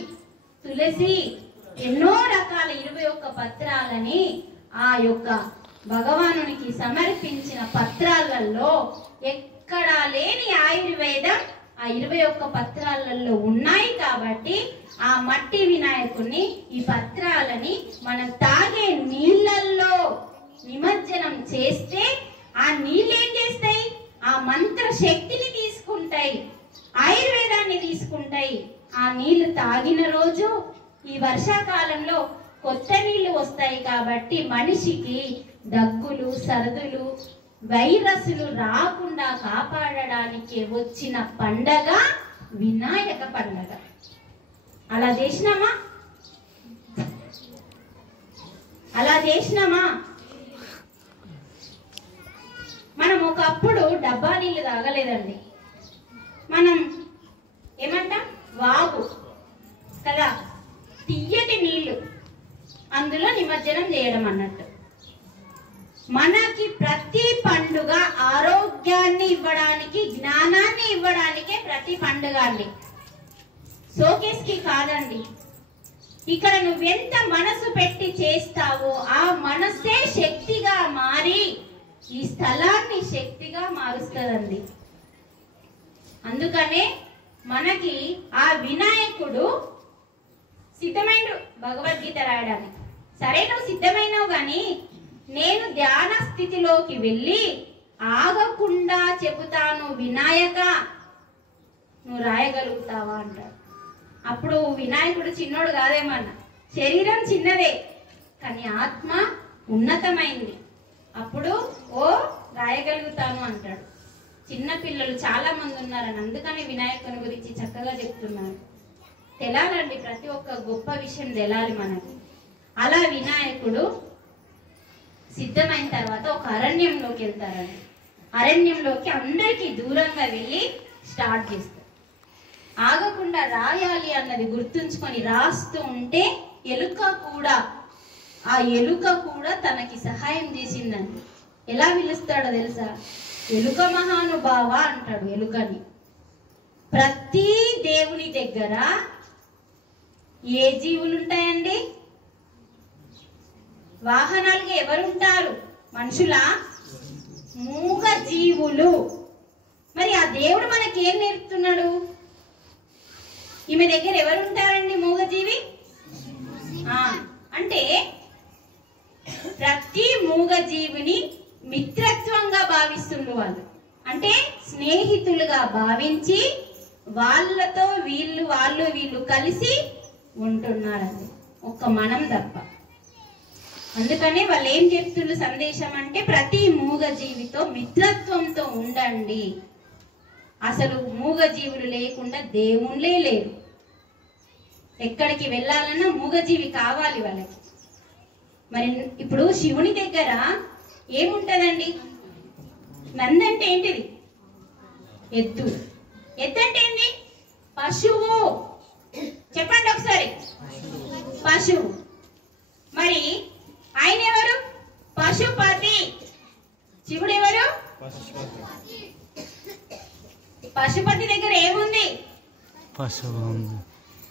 తులసి ఎన్నో రకాల 21 పత్రాలని ఆ యొక్క భగవానునికి సమర్పించిన పత్రాలలో ఎక్కడా లేని ఆయుర్వేదం ఆ 21 పత్రాలలో ఉన్నాయి. కాబట్టి ఆ మట్టి వినాయకుడిని ఈ పత్రాలని మనం తాగే నీళ్ళల్లో నిమజ్జనం చేస్తే ఆ నీళ్ళు ఏం చేస్తాయి? ఆ మంత్ర శక్తిని తీసుకుంటాయి, ఆయుర్వేదాన్ని తీసుకుంటాయి. ఆ నీళ్లు తాగిన రోజు ఈ వర్షాకాలంలో కొత్త నీళ్లు వస్తాయి. కాబట్టి మనిషికి దగ్గులు, సర్దులు, వైరస్లు రాకుండా కాపాడడానికి వచ్చిన పండగ వినాయక పండగ. అలా చేసినామా? అలా చేసినామా? మనం ఒకప్పుడు డబ్బా నీళ్ళు తాగలేదండి. మనం ఏమంటాం? వాగు కదా, తియ్యటి నీళ్లు అందులో నిమజ్జనం చేయడం అన్నట్టు. మనకి ప్రతి పండుగ ఆరోగ్యాన్ని ఇవ్వడానికి, జ్ఞానాన్ని ఇవ్వడానికే ప్రతి పండుగ అండి, షోకేస్ కి కాదండి. ఇక్కడ నువ్వెంత మనసు పెట్టి చేస్తావో ఆ మనసే శక్తిగా మారి ఈ స్థలాన్ని శక్తిగా మారుస్తుందండి. అందుకనే మనకి ఆ వినాయకుడు సిద్ధమైన భగవద్గీత రాయడానికి. సరే నువ్వు సిద్ధమైనవు కానీ నేను ధ్యాన స్థితిలోకి వెళ్ళి ఆగకుండా చెబుతాను వినాయక, నువ్వు రాయగలుగుతావా అంటాడు. అప్పుడు వినాయకుడు చిన్నోడు కాదేమన్నా, శరీరం చిన్నదే కానీ ఆత్మ ఉన్నతమైంది. అప్పుడు ఓ రాయగలుగుతాను అంటాడు. చిన్న పిల్లలు చాలా మంది ఉన్నారని అందుకని వినాయకుని గురించి చక్కగా చెప్తున్నారు. తెలాలండి, ప్రతి ఒక్క గొప్ప విషయం తెలాలి మనకి. అలా వినాయకుడు సిద్ధమైన తర్వాత ఒక అరణ్యంలోకి వెళ్తారండి. అరణ్యంలోకి అందరికీ దూరంగా వెళ్ళి స్టార్ట్ చేస్తారు. ఆగకుండా రాయాలి అన్నది గుర్తుంచుకొని రాస్తూ ఉంటే ఆ ఎలుక కూడా తనకి సహాయం చేసిందండి. ఎలా పిలుస్తాడో తెలుసా? ఎలుక మహానుభావ అంటాడు ఎలుకని. ప్రతి దేవుని దగ్గర ఏ జీవులు ఉంటాయండి? వాహనాలుగా ఎవరుంటారు? మనుషులా? మూగ జీవులు. మరి ఆ దేవుడు మనకి ఏం నేర్పుతున్నాడు? ఈమె దగ్గర ఎవరుంటారండి? మూగజీవి. అంటే ప్రతి మూగజీవిని మిత్రత్వంగా భావిస్తుండ్రు వాళ్ళు. అంటే స్నేహితులుగా భావించి వాళ్ళతో వీళ్ళు కలిసి ఉంటున్నారండి, ఒక్క మనం తప్ప. అందుకనే వాళ్ళు ఏం చెప్తున్నారు సందేశం అంటే, ప్రతి మూగజీవితో మిత్రత్వంతో ఉండండి. అసలు మూగజీవులు లేకుండా దేవుళ్ళే లేరు. ఎక్కడికి వెళ్ళాలన్నా మూగజీవి కావాలి వాళ్ళకి. మరి ఇప్పుడు శివుని దగ్గర ఏముంటదండి? నందంటే ఏంటిది? ఎద్దు. ఎద్దు అంటే ఏంది? పశువు. చెప్పండి ఒకసారి. పశువు. మరి ఆయన ఎవరు? పశుపతి. శివుడు ఎవరు? పశుపతి దగ్గర ఏముంది? పశువు.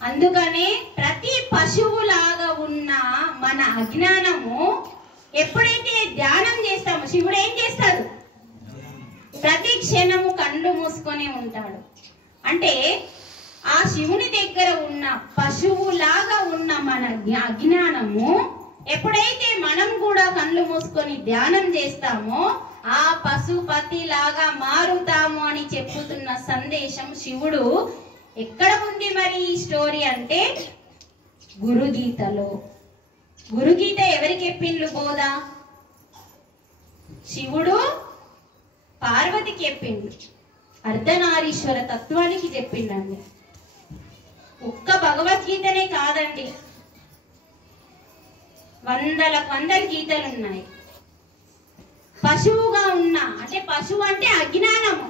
అందుకనే ప్రతి పశువులాగా ఉన్న మన అజ్ఞానము ఎప్పుడైతే ధ్యానం చేస్తామో, శివుడు ఏం చేస్తాడు? ప్రతి క్షణము కళ్ళు మూసుకొని ఉంటాడు. అంటే ఆ శివుని దగ్గర ఉన్న పశువులాగా ఉన్న మన అజ్ఞానము ఎప్పుడైతే మనం కూడా కళ్ళు మూసుకొని ధ్యానం చేస్తామో ఆ పశుపతి లాగా మారుతాము అని చెప్పుతున్న సందేశం శివుడు ఎక్కడ ఉంది మరి ఈ స్టోరీ అంటే గురుగీతలో. గురుగీత ఎవరికి చెప్పిండ్రు బోధ? శివుడు పార్వతికి చెప్పిండు, అర్ధనారీశ్వర తత్వానికి చెప్పిండండి. ఒక్క భగవద్గీతనే కాదండి, వందల గీతలు ఉన్నాయి. పశువుగా ఉన్నా అంటే పశువు అంటే అజ్ఞానము,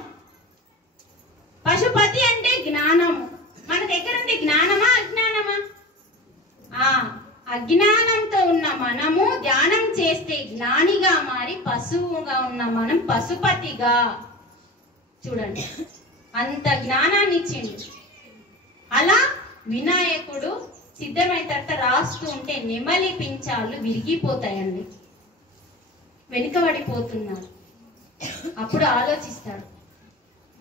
పశుపతి అంటే జ్ఞానము. మన దగ్గర ఉంది జ్ఞానమా అజ్ఞానమా? అజ్ఞానంతో ఉన్న మనము ధ్యానం చేస్తే జ్ఞానిగా మారి పశువుగా ఉన్న మనం పశుపతిగా. చూడండి అంత జ్ఞానాన్ని ఇచ్చిండు. అలా వినాయకుడు సిద్ధమైన తర్వాత రాస్తూ ఉంటే నెమలి పించాలు విరిగిపోతాయండి, వెనుకబడిపోతున్నారు. అప్పుడు ఆలోచిస్తాడు,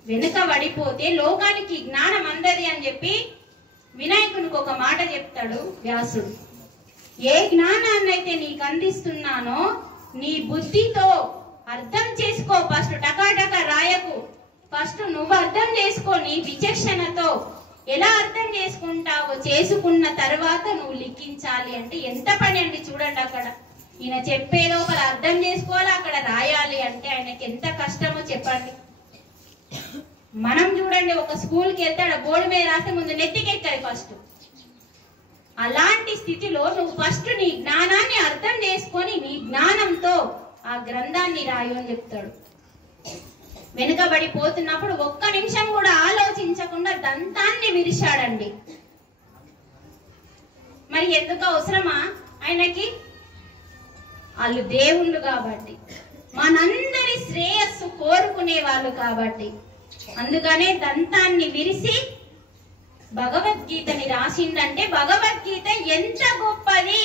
వెనుకబడిపోతే లోకానికి జ్ఞానం అందది అని చెప్పి వినాయకునికి ఒక మాట చెప్తాడు వ్యాసుడు. ఏ జ్ఞానాన్ని అయితే నీకు అందిస్తున్నానో నీ బుద్ధితో అర్థం చేసుకో. ఫస్ట్ టకాటక రాయకు, ఫస్ట్ నువ్వు అర్థం చేసుకొని విచక్షణతో ఎలా అర్థం చేసుకుంటావో చేసుకున్న తర్వాత నువ్వు లిఖించాలి. అంటే ఎంత పని అండి చూడండి. అక్కడ ఈయన చెప్పే లోపల అర్థం చేసుకోవాలి, అక్కడ రాయాలి అంటే ఆయనకి ఎంత కష్టమో చెప్పండి. మనం చూడండి ఒక స్కూల్కి వెళ్తాడు, బోర్డు మీద రాస్తే ముందు నెత్తికెక్కడి ఫస్ట్. అలాంటి స్థితిలో నువ్వు ఫస్ట్ నీ జ్ఞానాన్ని అర్థం చేసుకొని నీ జ్ఞానంతో ఆ గ్రంథాన్ని రాయు అని చెప్తాడు. వెనుకబడిపోతున్నప్పుడు ఒక్క నిమిషం కూడా ఆలోచించకుండా దంతాన్ని విరిశాడండి. మరి ఎందుకు అవసరమా ఆయనకి? వాళ్ళు దేవుళ్ళు కాబట్టి, మనందరి శ్రేయస్సు కోరుకునే వాళ్ళు కాబట్టి అందుకనే దంతాన్ని విరిసి భగవద్గీతని రాసిందంటే భగవద్గీత ఎంత గొప్పది.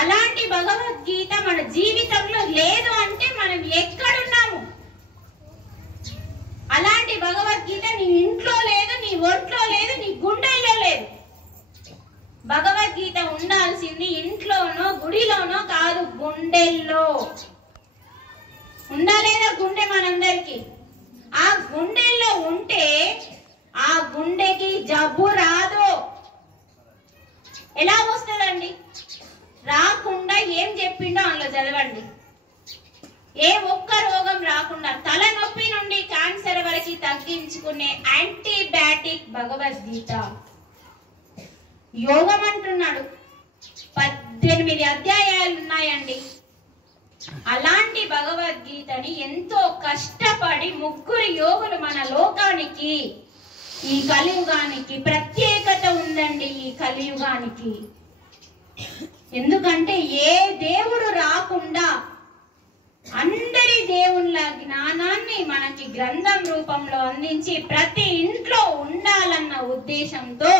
అలాంటి భగవద్గీత మన జీవితంలో లేదు అంటే మనం ఎక్కడున్నాము? అలాంటి భగవద్గీత నీ ఇంట్లో లేదు, నీ ఒంట్లో లేదు, నీ గుండెల్లో లేదు. భగవద్గీత ఉండాల్సింది ఇంట్లోనో గుడిలోనో కాదు, గుండెల్లో ఉండాలేదా? గుండె మనందరికి ఆ గుండెల్లో ఉంటే ఆ గుండెకి జబ్బు రాదు. ఎలా వస్తుందండి? రాకుండా ఏం చెప్పిండో అందులో చదవండి. ఏ ఒక్క రోగం రాకుండా తలనొప్పి నుండి క్యాన్సర్ వరకు తగ్గించుకునే యాంటీబయాటిక్ భగవద్గీత. యోగం అంటున్నాడు, 18 అధ్యాయాలు ఉన్నాయండి. అలాంటి భగవద్గీతని ఎంతో కష్టపడి 3 యోగులు మన లోకానికి, ఈ కలియుగానికి ప్రత్యేకత ఉందండి. ఈ కలియుగానికి ఎందుకంటే ఏ దేవుడు రాకుండా అందరి దేవుళ్ళ జ్ఞానాన్ని మనకి గ్రంథం రూపంలో అందించి ప్రతి ఇంట్లో ఉండాలన్న ఉద్దేశంతో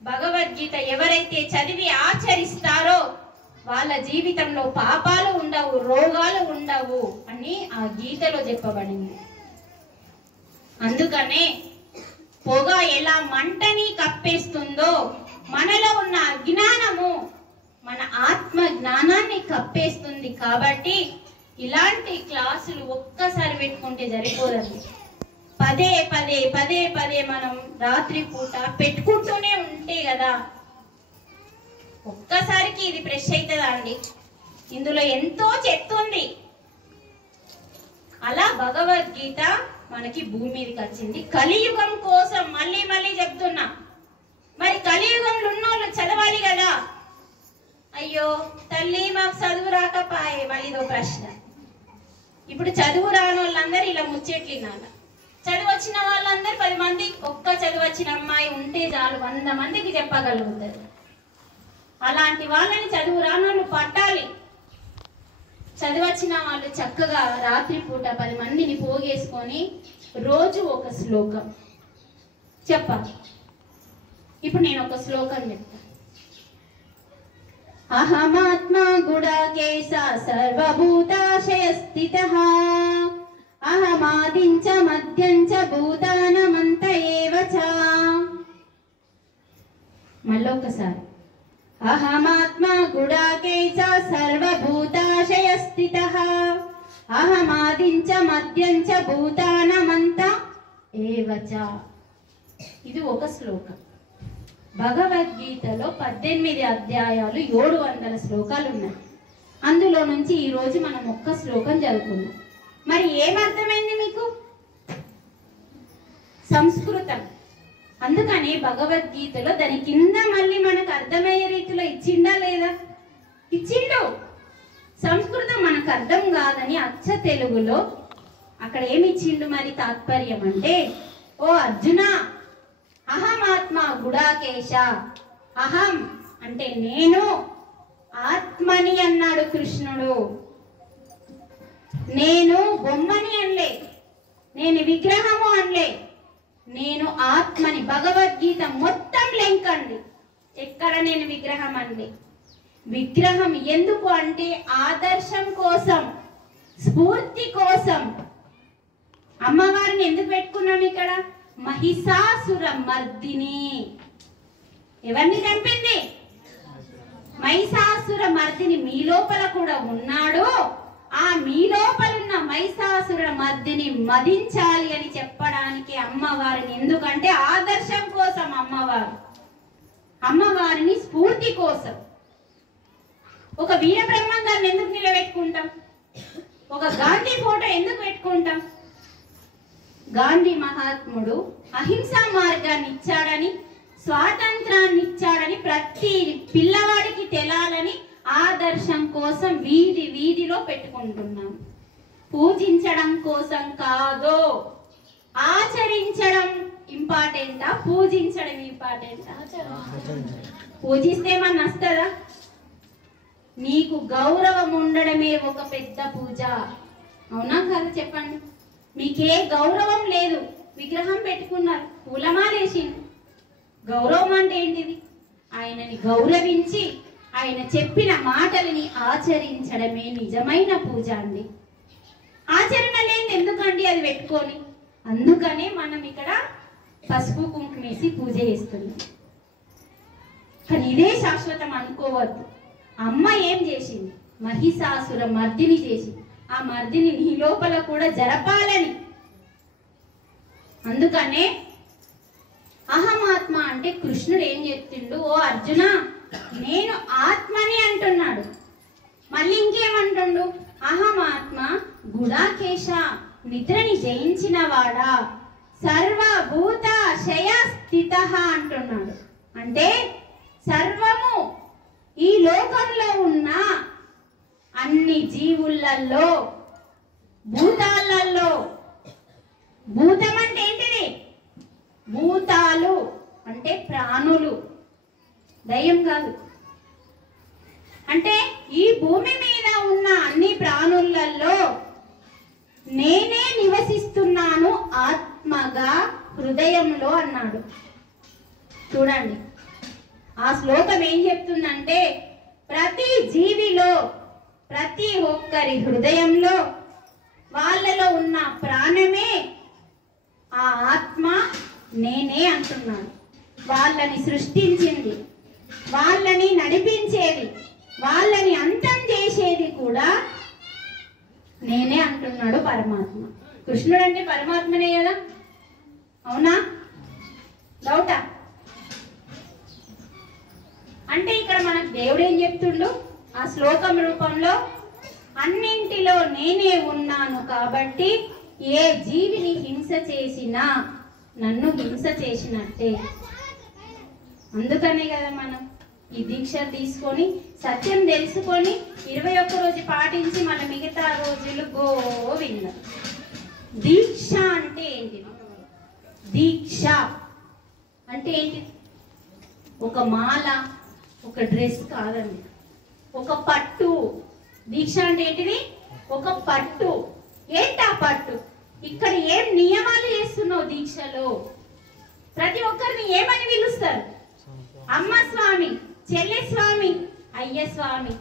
భగవద్గీత ఎవరైతే చదివి ఆచరిస్తారో వాళ్ళ జీవితంలో పాపాలు ఉండవు, రోగాలు ఉండవు అని ఆ గీతలో చెప్పబడింది. అందుకనే పొగ ఎలా మంటని కప్పేస్తుందో మనలో ఉన్న అజ్ఞానము మన ఆత్మ జ్ఞానాన్ని కప్పేస్తుంది. కాబట్టి ఇలాంటి క్లాసులు ఒక్కసారి పెట్టుకుంటే సరిపోదండి. పదే పదే పదే పదే మనం రాత్రి పూట పెట్టుకుంటూనే ఉంటే కదా ఒక్కసారికి ఇది ఫ్రెష్ అవుతుందా అండి? ఇందులో ఎంతో చెప్తుంది. అలా భగవద్గీత మనకి భూమి మీదకి వచ్చింది కలియుగం కోసం. మళ్ళీ మళ్ళీ చెప్తున్నా, మరి కలియుగంలో ఉన్నోళ్ళు చదవాలి కదా. అయ్యో తల్లి మాకు చదువు రాకపాయే, మళ్ళీ ఇదో ప్రశ్న. ఇప్పుడు చదువు రాని వాళ్ళందరూ ఇలా ముచ్చెట్లు వినాల. చదువు వచ్చిన వాళ్ళందరూ 10 మంది, ఒక్క చదువు వచ్చిన అమ్మాయి ఉంటే చాలు 100 మందికి చెప్పగలుగుతారు. అలాంటి వాళ్ళని చదువు రాని వాళ్ళు పట్టాలి. చదివచ్చిన వాళ్ళు చక్కగా రాత్రి పూట 10 మందిని పోగేసుకొని రోజు ఒక శ్లోకం చెప్పాలి. ఇప్పుడు నేను ఒక శ్లోకం చెప్తాను. అహమాత్మా గుడాకేశ సర్వభూతాశయ స్థితః అహమాదించ మధ్యంచ భూతానమంత ఏవ చ. మళ్ళొకసారి. అహమాత్మా గుడాకేశ సర్వభూతాశయ స్థితః అహమాదించ మధ్యంచ భూతానమంత ఏవ చ. ఇది ఒక శ్లోకం. భగవద్గీతలో 18 అధ్యాయాలు 700 శ్లోకాలు ఉన్నాయి. అందులో నుంచి ఈ రోజు మనం ఒక్క శ్లోకం చదువుకున్నాం. మరి ఏమర్థమైంది మీకు? సంస్కృతం. అందుకని భగవద్గీతలో దాని కింద మళ్ళీ మనకు అర్థమయ్యే రీతిలో ఇచ్చిండా లేదా? ఇచ్చిండు. సంస్కృతం మనకు అర్థం కాదని అచ్చ తెలుగులో అక్కడ ఏమి ఇచ్చిండు మరి తాత్పర్యం అంటే, ఓ అర్జున అహమాత్మ గుడాకేశ. అహం అంటే నేను, ఆత్మని అన్నాడు కృష్ణుడు. నేను బొమ్మని అనలే, నేను విగ్రహము అనలే, నేను ఆత్మని. భగవద్గీత మొత్తం లెంకండి, ఎక్కడ నేను విగ్రహం అనలే. విగ్రహం ఎందుకు అంటే ఆదర్శం కోసం, స్ఫూర్తి కోసం. అమ్మవారిని ఎందుకు పెట్టుకున్నాం ఇక్కడ? మహిషాసుర మర్దిని. ఎవరిని చంపింది? మహిషాసుర మర్దిని. మీ లోపల కూడా ఉన్నాడు. ఆ మీ లోపల ఉన్న మహిషాసుర మర్దిని మదించాలి అని చెప్పడానికి అమ్మవారిని. ఎందుకంటే ఆదర్శం కోసం అమ్మవారు, అమ్మవారిని స్ఫూర్తి కోసం. ఒక వీరబ్రహ్మం గారిని ఎందుకు నిలబెట్టుకుంటాం? ఒక గాంధీ ఫోటో ఎందుకు పెట్టుకుంటాం? గాంధీ మహాత్ముడు అహింసా మార్గాన్ని ఇచ్చాడని, స్వాతంత్రాన్ని ఇచ్చాడని ప్రతి పిల్లవాడికి తెలాలని ఆదర్శం కోసం వీధి వీధిలో పెట్టుకుంటున్నాం. పూజించడం కోసం కాదు. ఆచరించడం ఇంపార్టెంటా, పూజించడం ఇంపార్టెంటా? పూజిస్తే మన వస్తుందా? నీకు గౌరవం ఉండడమే ఒక పెద్ద పూజ. అవునా కాదు చెప్పండి? మీకే గౌరవం లేదు, విగ్రహం పెట్టుకున్నారు, పూలమాలేసింది. గౌరవం అంటే ఏంటిది? ఆయనని గౌరవించి ఆయన చెప్పిన మాటలని ఆచరించడమే నిజమైన పూజ అండి. ఆచరణ లేని ఎందుకండి అది పెట్టుకొని? అందుకనే మనం ఇక్కడ పసుపు కుంకుమేసి పూజ చేస్తున్నాం. కానీ ఇదే శాశ్వతం అనుకోవద్దు. అమ్మ ఏం చేసింది? మహిషాసుర మర్దిని చేసింది. ఆ మర్దిని నీ లోపల కూడా జరపాలని. అందుకనే అహమాత్మ అంటే కృష్ణుడు ఏం చెప్తుండు? ఓ అర్జున నేను ఆత్మని అంటున్నాడు. మళ్ళీ ఇంకేమంటుండు? అహమాత్మ గుడాకేశ, నిద్రని జయించిన వాడా, సర్వభూత శయ స్థిత అంటున్నాడు. అంటే సర్వము ఈ లోకంలో ఉన్న అన్ని జీవులలో, భూతాలలో. భూతం అంటే ఏంటిది? భూతాలు అంటే ప్రాణులు, దయ్యం కాదు. అంటే ఈ భూమి మీద ఉన్న అన్ని ప్రాణులలో నేనే నివసిస్తున్నాను ఆత్మగా హృదయంలో అన్నాడు. చూడండి ఆ శ్లోకం ఏం చెప్తుందంటే ప్రతి జీవిలో ప్రతి ఒక్కరి హృదయంలో వాళ్ళలో ఉన్న ప్రాణమే ఆ ఆత్మ నేనే అంటున్నాను. వాళ్ళని సృష్టించింది, వాళ్ళని నడిపించేది, వాళ్ళని అంతం చేసేది కూడా నేనే అంటున్నాడు పరమాత్మ. కృష్ణుడు అంటే పరమాత్మనే కదా, అవునా? డౌటా? అంటే ఇక్కడ మనకు దేవుడు ఏం చెప్తుండు ఆ శ్లోకం రూపంలో, అన్నింటిలో నేనే ఉన్నాను కాబట్టి ఏ జీవిని హింస చేసినా నన్ను హింస చేసినట్టే. అందుకనే కదా మనం ఈ దీక్ష తీసుకొని సత్యం తెలుసుకొని 21 రోజు పాటించి మన మిగతా రోజులు గోవింద. దీక్ష అంటే ఏంటిది? దీక్ష అంటే ఏంటిది? ఒక మాల, ఒక డ్రెస్ కాదండి, ఒక పట్టు. దీక్ష అంటే ఏంటిది? ఒక పట్టు. ఏంటా పట్టు? ఇక్కడ ఏం నియమాలు చేస్తున్నావు దీక్షలో? ప్రతి ఒక్కరిని ఏమని పిలుస్తారు? అమ్మ స్వామి, చెల్లె స్వామి, అయ్య స్వామి.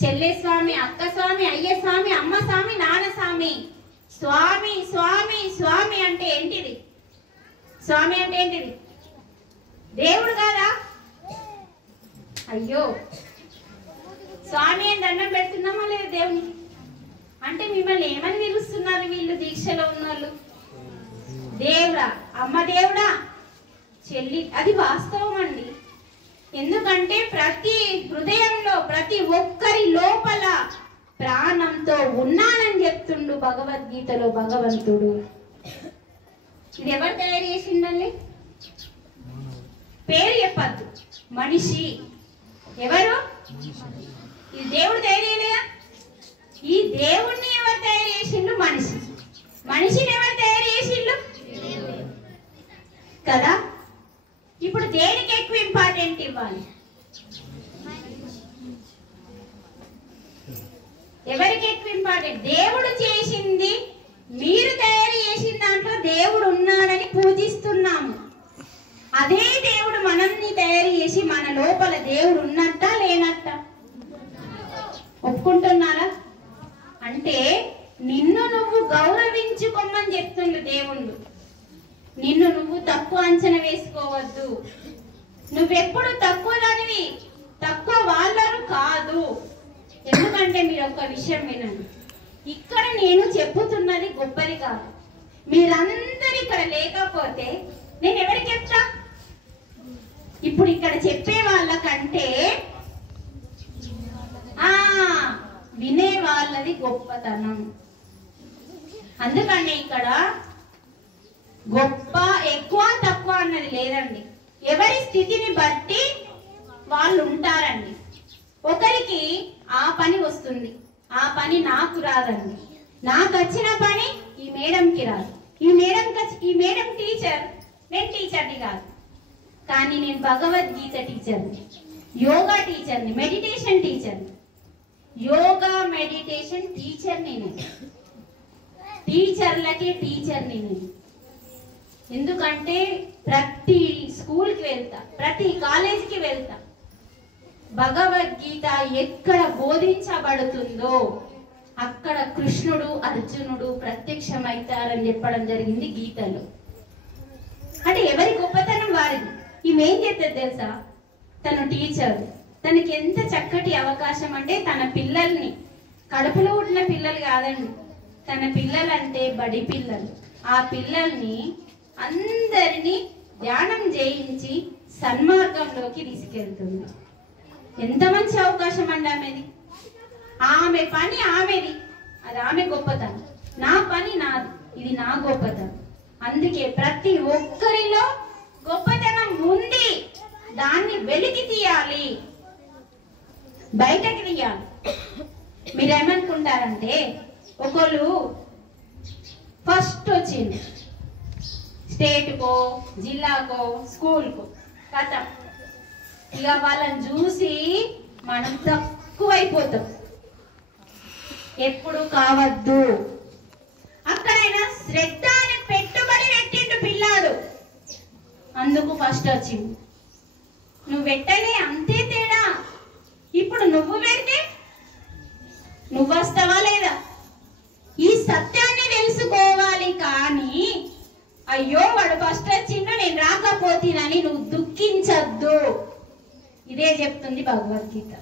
చెల్లె స్వామి, అక్క స్వామి, అయ్య స్వామి, అమ్మ స్వామి, నాన్న స్వామి. స్వామి స్వామి స్వామి అంటే ఏంటిది? స్వామి అంటే ఏంటిది? దేవుడు కాదా? అయ్యో, స్వామి అని దండం పెడుతున్నామా లేదా దేవునికి? అంటే మిమ్మల్ని ఏమని పిలుస్తున్నారు వీళ్ళు దీక్షలో ఉన్నోళ్ళు? దేవుడా, అమ్మ దేవుడా, చెల్లి. అది వాస్తవం అండి. ఎందుకంటే ప్రతి హృదయంలో ప్రతి ఒక్కరి లోపల ప్రాణంతో ఉన్నానని చెప్తుండు భగవద్గీతలో భగవంతుడు. ఇది ఎవరు తయారు చేసిండండి? పేరు చెప్పద్దు, మనిషి. ఎవరు? ఇది దేవుడు తయారు చేయలేదా? ఈ దేవుణ్ణి ఎవరు తయారు చేసిండు? మనిషి. మనిషిని ఎవరు తయారు చేసిండు? కదా. ఇప్పుడు దేనికి ఎక్కువ ఇంపార్టెంట్ ఇవ్వాలి? ఎవరికి ఎక్కువ ఇంపార్టెంట్? దేవుడు చేసింది, మీరు తయారు చేసిన దాంట్లో దేవుడు ఉన్నాడని పూజిస్తున్నాము. అదే దేవుడు మనల్ని తయారు చేసి మన లోపల దేవుడు ఉన్నట్ట లేనట్ట? ఒప్పుకుంటున్నారా? అంటే నిన్ను నువ్వు గౌరవించుకోమని చెప్తుండు దేవుడు. నిన్ను నువ్వు తక్కువ అంచనా వేసుకోవద్దు. నువ్వెప్పుడు తక్కువ దానివి, తక్కువ వాళ్ళను కాదు. ఎందుకంటే మీరు ఒక విషయం వినండి, ఇక్కడ నేను చెప్పుతున్నది గొప్పది కాదు. మీరందరూ ఇక్కడ లేకపోతే నేను ఎవరికి చెప్తా? ఇప్పుడు ఇక్కడ చెప్పే వాళ్ళకంటే వినే వాళ్ళది గొప్పతనం. అందుకని ఇక్కడ గొప్ప ఎక్కువ తక్కువ అన్నది లేదండి. ఎవరి స్థితిని బట్టి వాళ్ళు ఉంటారండి. ఒకరికి ఆ పని వస్తుంది, ఆ పని నాకు రాదండి. నాకు వచ్చిన పని ఈ మేడంకి రాదు. ఈ మేడం టీచర్, నేను టీచర్ని కాదు. కానీ నేను భగవద్గీత టీచర్ని, యోగా టీచర్ని, మెడిటేషన్ టీచర్ని. యోగా మెడిటేషన్ టీచర్ని నేను, టీచర్లకి టీచర్ని నేను. ఎందుకంటే ప్రతి స్కూల్కి వెళ్తా, ప్రతి కాలేజీకి వెళ్తా. భగవద్గీత ఎక్కడ బోధించబడుతుందో అక్కడ కృష్ణుడు అర్జునుడు ప్రత్యక్షమవుతారని చెప్పడం జరిగింది గీతలో. అంటే ఎవరి గొప్పతనం వారిది. ఈమె ఏం చేస్తుంది తెలుసా? తను టీచర్, తనకి ఎంత చక్కటి అవకాశం అంటే తన పిల్లల్ని, కడుపులో పుట్టిన పిల్లలు కాదండి, తన పిల్లలంటే బడి పిల్లలు, ఆ పిల్లల్ని అందరినీ ధ్యానం చేయించి సన్మార్గంలోకి తీసుకెళ్తుంది. ఎంత మంచి అవకాశం అండి ఆమెది. ఆమె పని ఆమెది, అది ఆమె గొప్పతనం. నా పని నాది, ఇది నా గొప్పతనం. అందుకే ప్రతి ఒక్కరిలో గొప్పతనం ఉంది, దాన్ని వెలికి తీయాలి, బయటకి తీయాలి. మీరేమనుకుంటారంటే ఒకళ్ళు ఫస్ట్ వచ్చింది స్టేట్కో, జిల్లాకో, స్కూల్కో, కథ ఇక వాళ్ళని చూసి మనం తక్కువైపోతాం. ఎప్పుడు కావద్దు. అక్కడైనా శ్రద్ధ అనే పెట్టుబడి పెట్టిండు పిల్లాడు, అందుకు ఫస్ట్ వచ్చింది. నువ్వు పెట్టలే, అంతే తేడా. ఇప్పుడు నువ్వు పెడితే నువ్వు వస్తావా లేదా? ఈ సత్యాన్ని తెలుసుకోవాలి. కానీ అయ్యో వాడు ఫస్ట్ వచ్చిండు నేను రాకపోతేనని నువ్వు దుఃఖించద్దు. ఇదే చెప్తుంది భగవద్గీత.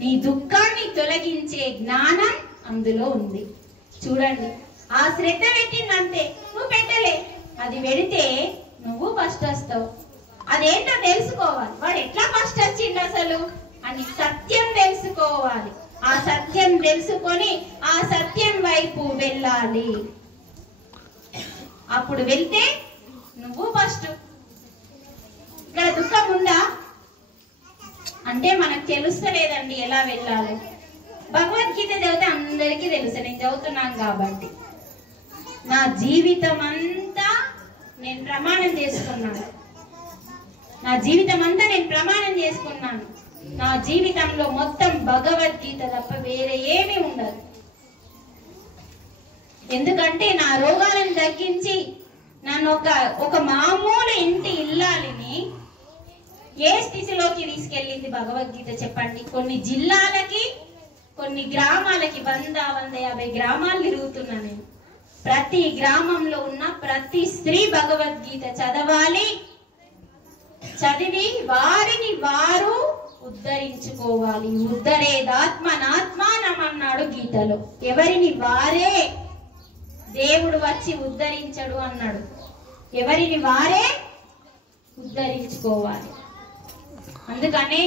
నీ దుఃఖాన్ని తొలగించే జ్ఞానం అందులో ఉంది. చూడండి, ఆ శ్రద్ధ పెట్టిందంతే, నువ్వు పెట్టలే. అది పెడితే నువ్వు ఫస్ట్ వస్తావు. అదేంటో తెలుసుకోవాలి. వాడు ఎట్లా ఫస్ట్ వచ్చిండు అసలు అని సత్యం తెలుసుకోవాలి. ఆ సత్యం తెలుసుకొని ఆ సత్యం వైపు వెళ్ళాలి. అప్పుడు వెళ్తే నువ్వు ఫస్ట్. ఇక్కడ దుఃఖం ఉందా అంటే మనకు తెలుస్తలేదండి ఎలా వెళ్ళాలి. భగవద్గీత చదివితే అందరికీ తెలుసు, నేను చదువుతున్నాను కాబట్టి. నా జీవితం అంతా నేను ప్రమాణం చేసుకున్నాను. నా జీవితం అంతా నేను ప్రమాణం చేసుకున్నాను. నా జీవితంలో మొత్తం భగవద్గీత తప్ప వేరే ఏమీ ఉండదు. ఎందుకంటే నా రోగాలను తగ్గించి నన్ను ఒక మామూలు ఇంటి ఇల్లాలిని ఏ స్థితిలోకి తీసుకెళ్ళింది భగవద్గీత చెప్పండి. కొన్ని జిల్లాలకి, కొన్ని గ్రామాలకి 100-150 గ్రామాలు తిరుగుతున్నా నేను. ప్రతి గ్రామంలో ఉన్న ప్రతి స్త్రీ భగవద్గీత చదవాలి. చదివి వారిని వారు ఉద్ధరించుకోవాలి. ఉద్ధరేదాత్మనాత్మానమన్నాడు గీతలో. ఎవరిని వారే, దేవుడు వచ్చి ఉద్ధరించడు అన్నాడు. ఎవరిని వారే ఉద్ధరించుకోవాలి. అందుకనే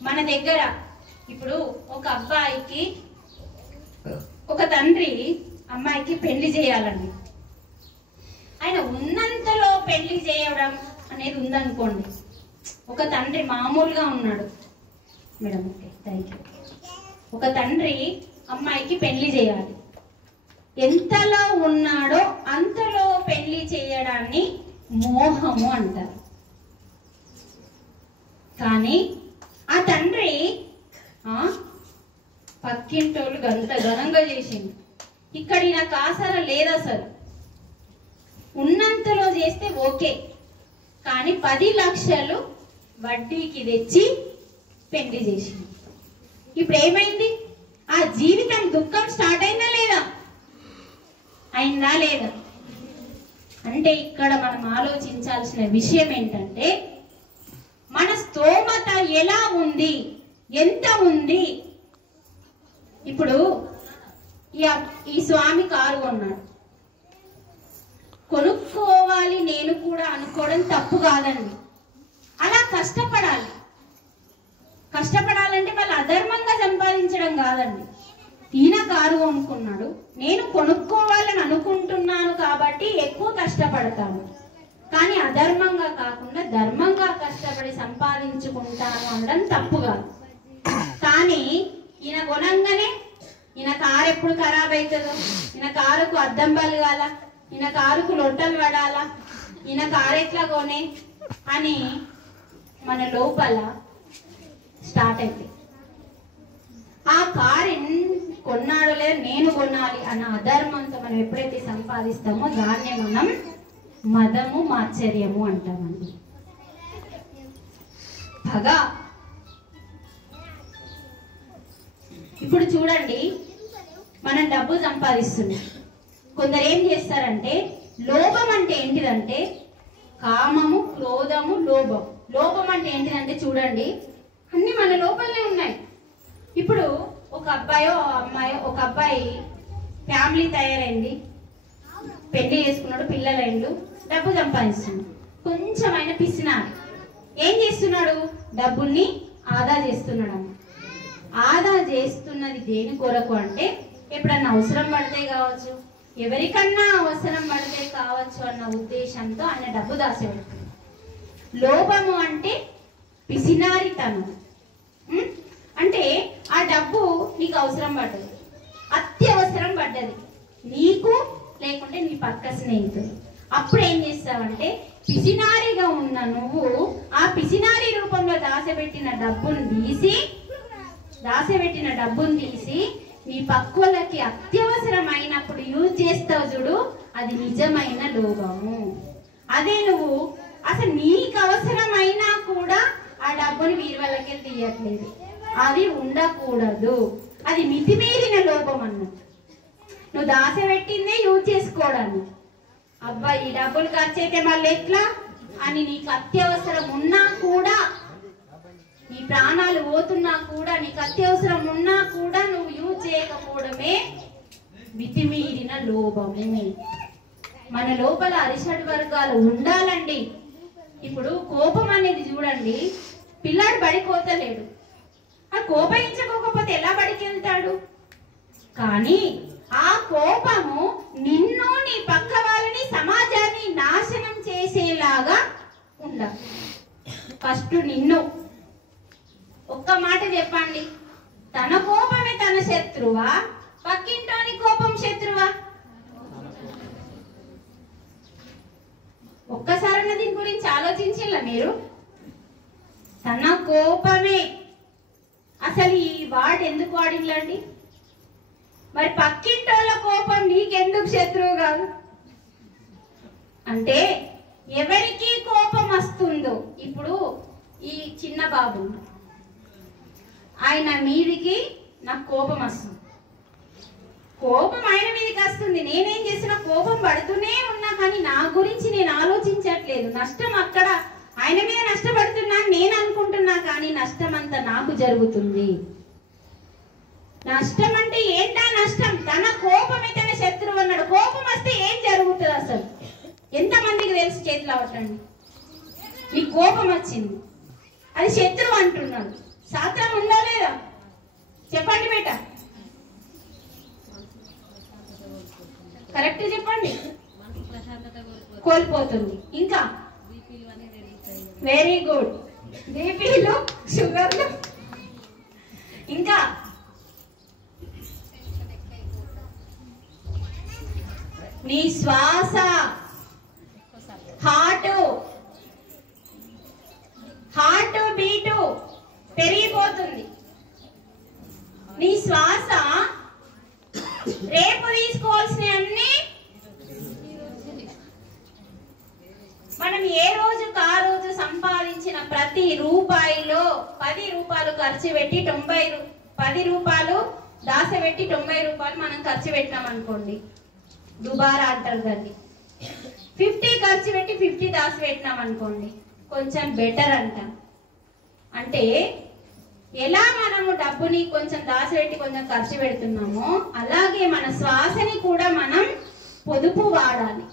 మన దగ్గర ఇప్పుడు ఒక అబ్బాయికి, ఒక తండ్రి అమ్మాయికి పెళ్లి చేయాలండి. ఆయన ఉన్నంతలో పెళ్లి చేయడం అనేది ఉందనుకోండి. ఒక తండ్రి మామూలుగా ఉన్నాడు మేడం, ఓకే థ్యాంక్ యూ. ఒక తండ్రి అమ్మాయికి పెళ్లి చేయాలి. ఎంతలో ఉన్నాడో అంతలో పెళ్లి చేయడాన్ని మోహము అంటారు. కానీ ఆ తండ్రి పక్కింటోళ్ళు గంత ఘనంగా చేసింది, ఇక్కడ నాకు ఆసర లేదు అసలు. ఉన్నంతలో చేస్తే ఓకే, కానీ 10 లక్షలు వడ్డీకి తెచ్చి పెళ్లి చేసింది. ఇప్పుడు ఏమైంది? ఆ జీవితం దుఃఖం స్టార్ట్ అయిందా లేదా? అయిందా లేదా? అంటే ఇక్కడ మనం ఆలోచించాల్సిన విషయం ఏంటంటే, మన స్తోమత ఎలా ఉంది, ఎంత ఉంది. ఇప్పుడు ఈ స్వామి కారు కొన్నాడు, కొనుక్కోవాలి నేను కూడా అనుకోవడం తప్పు కాదండి. అలా కష్టపడాలి. కష్టపడాలంటే వాళ్ళు అధర్మంగా సంపాదించడం కాదండి. ఈయన కారు కొనుక్కున్నాడు, నేను కొనుక్కోవాలని అనుకుంటున్నాను కాబట్టి ఎక్కువ కష్టపడతాను. కానీ అధర్మంగా కాకుండా ధర్మంగా కష్టపడి సంపాదించుకుంటాను అనడం తప్పు కాదు. కానీ ఈయన కొనంగానే ఈయన కారు ఎప్పుడు ఖరాబ్ అవుతుందో, ఈయన కారుకు అద్దం పలగాల, ఈయన కారుకు లొట్టలు పడాలా, ఈయన కారు ఎట్లా కొనే అని మన లోపల స్టార్ట్ అయితే ఆ కారు కొన్నాడో లేదా నేను కొనాలి అన్న అధర్మంతో మనం ఎప్పుడైతే సంపాదిస్తామో దాన్నే మనం మదము మాత్సర్యము అంటామండి. పగ. ఇప్పుడు చూడండి, మనం డబ్బు సంపాదిస్తున్నాం. కొందరు ఏం చేస్తారంటే, లోభం అంటే ఏంటిదంటే కామము, క్రోధము, లోభం. లోభం అంటే ఏంటిదంటే చూడండి, అన్ని మన లోపలనే ఉన్నాయి. ఇప్పుడు ఒక అబ్బాయో అమ్మాయో, ఒక అబ్బాయి ఫ్యామిలీ తయారైంది, పెళ్లి చేసుకున్నాడు, పిల్లలైండు, డబ్బు సంపాదిస్తున్నాడు. కొంచెమైనా పిసినాడు, ఏం చేస్తున్నాడు? డబ్బుల్ని ఆదా చేస్తున్నాడు. అమ్మ ఆదా చేస్తున్నది దేని కొరకు అంటే, ఎప్పుడన్నా అవసరం పడితే కావచ్చు, ఎవరికన్నా అవసరం పడితే కావచ్చు అన్న ఉద్దేశంతో ఆయన డబ్బు దాచిపెడుతుంది. లోభము అంటే పిసినారితనం. అంటే ఆ డబ్బు నీకు అవసరం పడ్డది, అత్యవసరం పడ్డది నీకు, లేకుంటే నీ పక్క స్నేహితుడు. అప్పుడు ఏం చేస్తావంటే, పిసినారిగా ఉన్న నువ్వు ఆ పిసినారి రూపంలో దాచిపెట్టిన డబ్బును తీసి నీ పక్కోళ్ళకి అత్యవసరమైనప్పుడు యూజ్ చేస్తావు చూడు, అది నిజమైన లోభము. అదే నువ్వు అసలు నీకు అవసరమైనా కూడా ఆ డబ్బుని వీరివల్లకి తీయట్లేదు, అది ఉండకూడదు. అది మితిమీరిన లోభం అన్నట్టు. నువ్వు దాచబెట్టిందే యూజ్ చేసుకోవడానికి. అబ్బా ఈ డబ్బులు ఖర్చు అయితే మళ్ళీ ఎట్లా అని నీకు అత్యవసరం ఉన్నా కూడా, నీ ప్రాణాలు పోతున్నా కూడా, నీకు అత్యవసరం ఉన్నా కూడా నువ్వు యూజ్ చేయకపోవడమే మితిమీరిన లోభము. మన లోపల అరిషడ్ వర్గాలు ఉండాలండి. ఇప్పుడు కోపం అనేది చూడండి, పిల్లాడు బడికోతలేడు, ఆ కోపయించకపోతే ఎలా బడికి వెళ్తాడు? కానీ ఆ కోపము నిన్ను, నీ పక్క వాళ్ళని, సమాజాన్ని నాశనం చేసేలాగా ఉండాలి. ఫస్ట్ నిన్ను. ఒక్క మాట చెప్పండి, తన కోపమే తన శత్రువా, పక్కింటోని కోపం శత్రువా? ఒక్కసారి దీని గురించి ఆలోచించాల మీరు? తన కోపమే. అసలు ఈ వాడు ఎందుకు వాడిల్లండి? మరి పక్కింటోళ్ళ కోపం నీకెందుకు శత్రువు కాదు? అంటే ఎవరికి కోపం వస్తుందో, ఇప్పుడు ఈ చిన్న బాబు ఆయన మీదికి నాకు కోపం వస్తుంది, కోపం ఆయన మీదకి వస్తుంది, నేనేం చేసిన కోపం పడుతూనే ఉన్నా, కానీ నా గురించి నేను ఆలోచించట్లేదు. నష్టం అక్కడ ఆయన మీద నష్టపడుతున్నాను నేను అనుకుంటున్నా, కానీ నష్టం అంతా నాకు జరుగుతుంది. నష్టం అంటే ఏంటా నష్టం? తన కోపమే తన శత్రువు అన్నాడు. కోపం వస్తే ఏం జరుగుతుంది అసలు? ఎంతమందికి తెలుసు? చేతిలో పట్టండి. నీ కోపం వచ్చింది, అది శత్రువు అంటున్నాడు. శాస్త్రం ఉందా లేదా? చెప్పండి బేట, కరెక్ట్ చెప్పండి. కోల్పోతుంది. ఇంకా వెరీ గుడ్, బీపీలు, షుగర్లు, ఇంకా నీ శ్వాస, హార్ట్ బీటు పెరిగిపోతుంది. నీ శ్వాస రేపు తీసుకోవాల్సిన అన్ని మనం ఏ రోజుకు ఆ రోజు సంపాదించిన ప్రతి రూపాయిలో 10 రూపాయలు ఖర్చు పెట్టి 10 రూపాయలు దాసపెట్టి 90 రూపాయలు మనం ఖర్చు పెట్టినాం అనుకోండి, దుబారా అంటారు దాన్ని. 50 ఖర్చు పెట్టి 50 దాసి పెట్టినాం అనుకోండి, కొంచెం బెటర్ అంట. అంటే ఎలా మనము డబ్బుని కొంచెం దాచిపెట్టి కొంచెం ఖర్చు పెడుతున్నామో, అలాగే మన శ్వాసని కూడా మనం పొదుపు వాడాలి.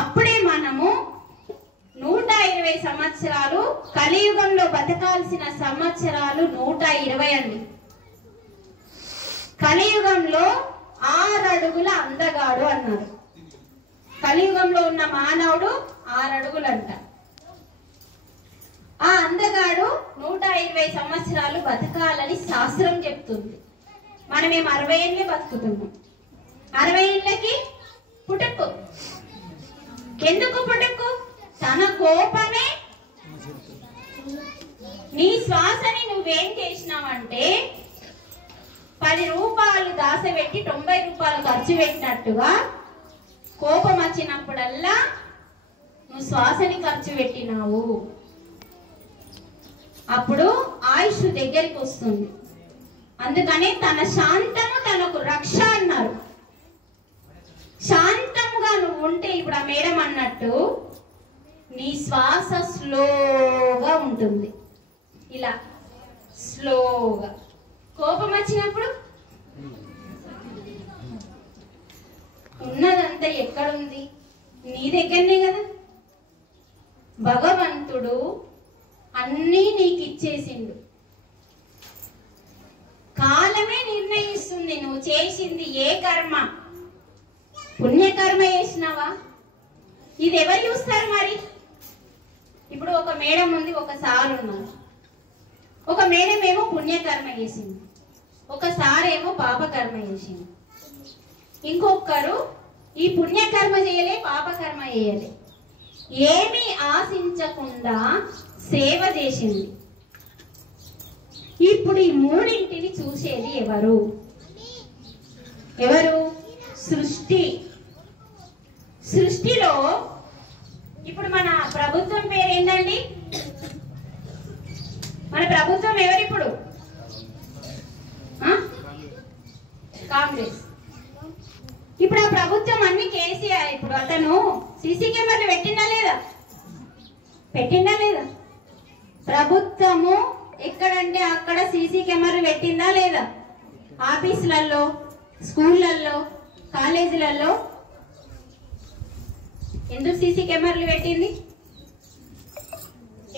అప్పుడే మనము 120 సంవత్సరాలు, కలియుగంలో బతకాల్సిన సంవత్సరాలు 120 అండి. కలియుగంలో 6 అడుగుల అందగాడు అన్నారు. కలియుగంలో ఉన్న మానవుడు 6 అడుగులంట. ఆ అందగాడు 120 సంవత్సరాలు బతకాలని శాస్త్రం చెప్తుంది. మనమేం 60 ఏళ్ళే బతుకుతున్నాం. 60 ఏళ్ళకి పుట్టుకు. ఎందుకు పుట్టుకు? తన కోపమే. నీ శ్వాసని నువ్వేం చేసినావంటే 10 రూపాయలు దాసపెట్టి 90 రూపాయలు ఖర్చు పెట్టినట్టుగా కోపం వచ్చినప్పుడల్లా నువ్వు శ్వాసని ఖర్చు పెట్టినావు. అప్పుడు ఆయుష్ దగ్గరికి వస్తుంది. అందుకనే తన శాంతము తనకు రక్ష అన్నారు. శాంతముగా నువ్వు ఉంటే, ఇప్పుడు ఆ మేడం అన్నట్టు నీ శ్వాస స్లోగా ఉంటుంది, ఇలా స్లోగా. కోపం వచ్చినప్పుడు ఉన్నదంతా ఎక్కడుంది? నీ దగ్గరనే కదా. భగవంతుడు అన్నీ నీకు ఇచ్చేసిండు. కాలమే నిర్ణయిస్తుంది నువ్వు చేసింది ఏ కర్మ. పుణ్యకర్మ చేసినావా? ఇది ఎవరు చూస్తారు మరి? ఇప్పుడు ఒక మేడం ఉంది, ఒక సార్ ఉన్నారు. ఒక మేడం ఏమో పుణ్యకర్మ చేసింది, ఒక సార్ ఏమో పాపకర్మ చేసింది. ఇంకొకరు ఈ పుణ్యకర్మ చేయలే, పాపకర్మ చేయలే, ఏమీ ఆశించకుండా సేవ చేసింది. ఇప్పుడు ఈ మూడింటిని చూసేది ఎవరు? ఎవరు? సృష్టి. సృష్టిలో ఇప్పుడు మన ప్రభుత్వం పేరు ఏంటండి? మన ప్రభుత్వం ఎవరిప్పుడు? కాంగ్రెస్. ఇప్పుడు ఆ ప్రభుత్వం అన్ని కేసీఆర్. ఇప్పుడు అతను సీసీ కెమెరాలు పెట్టిందా లేదా? పెట్టిందా లేదా? ప్రభుత్వము ఎక్కడంటే అక్కడ సీసీ కెమెరాలు పెట్టిందా లేదా? ఆఫీసులలో, స్కూళ్ళల్లో, కాలేజీలలో. ఎందుకు సీసీ కెమెరాలు పెట్టింది?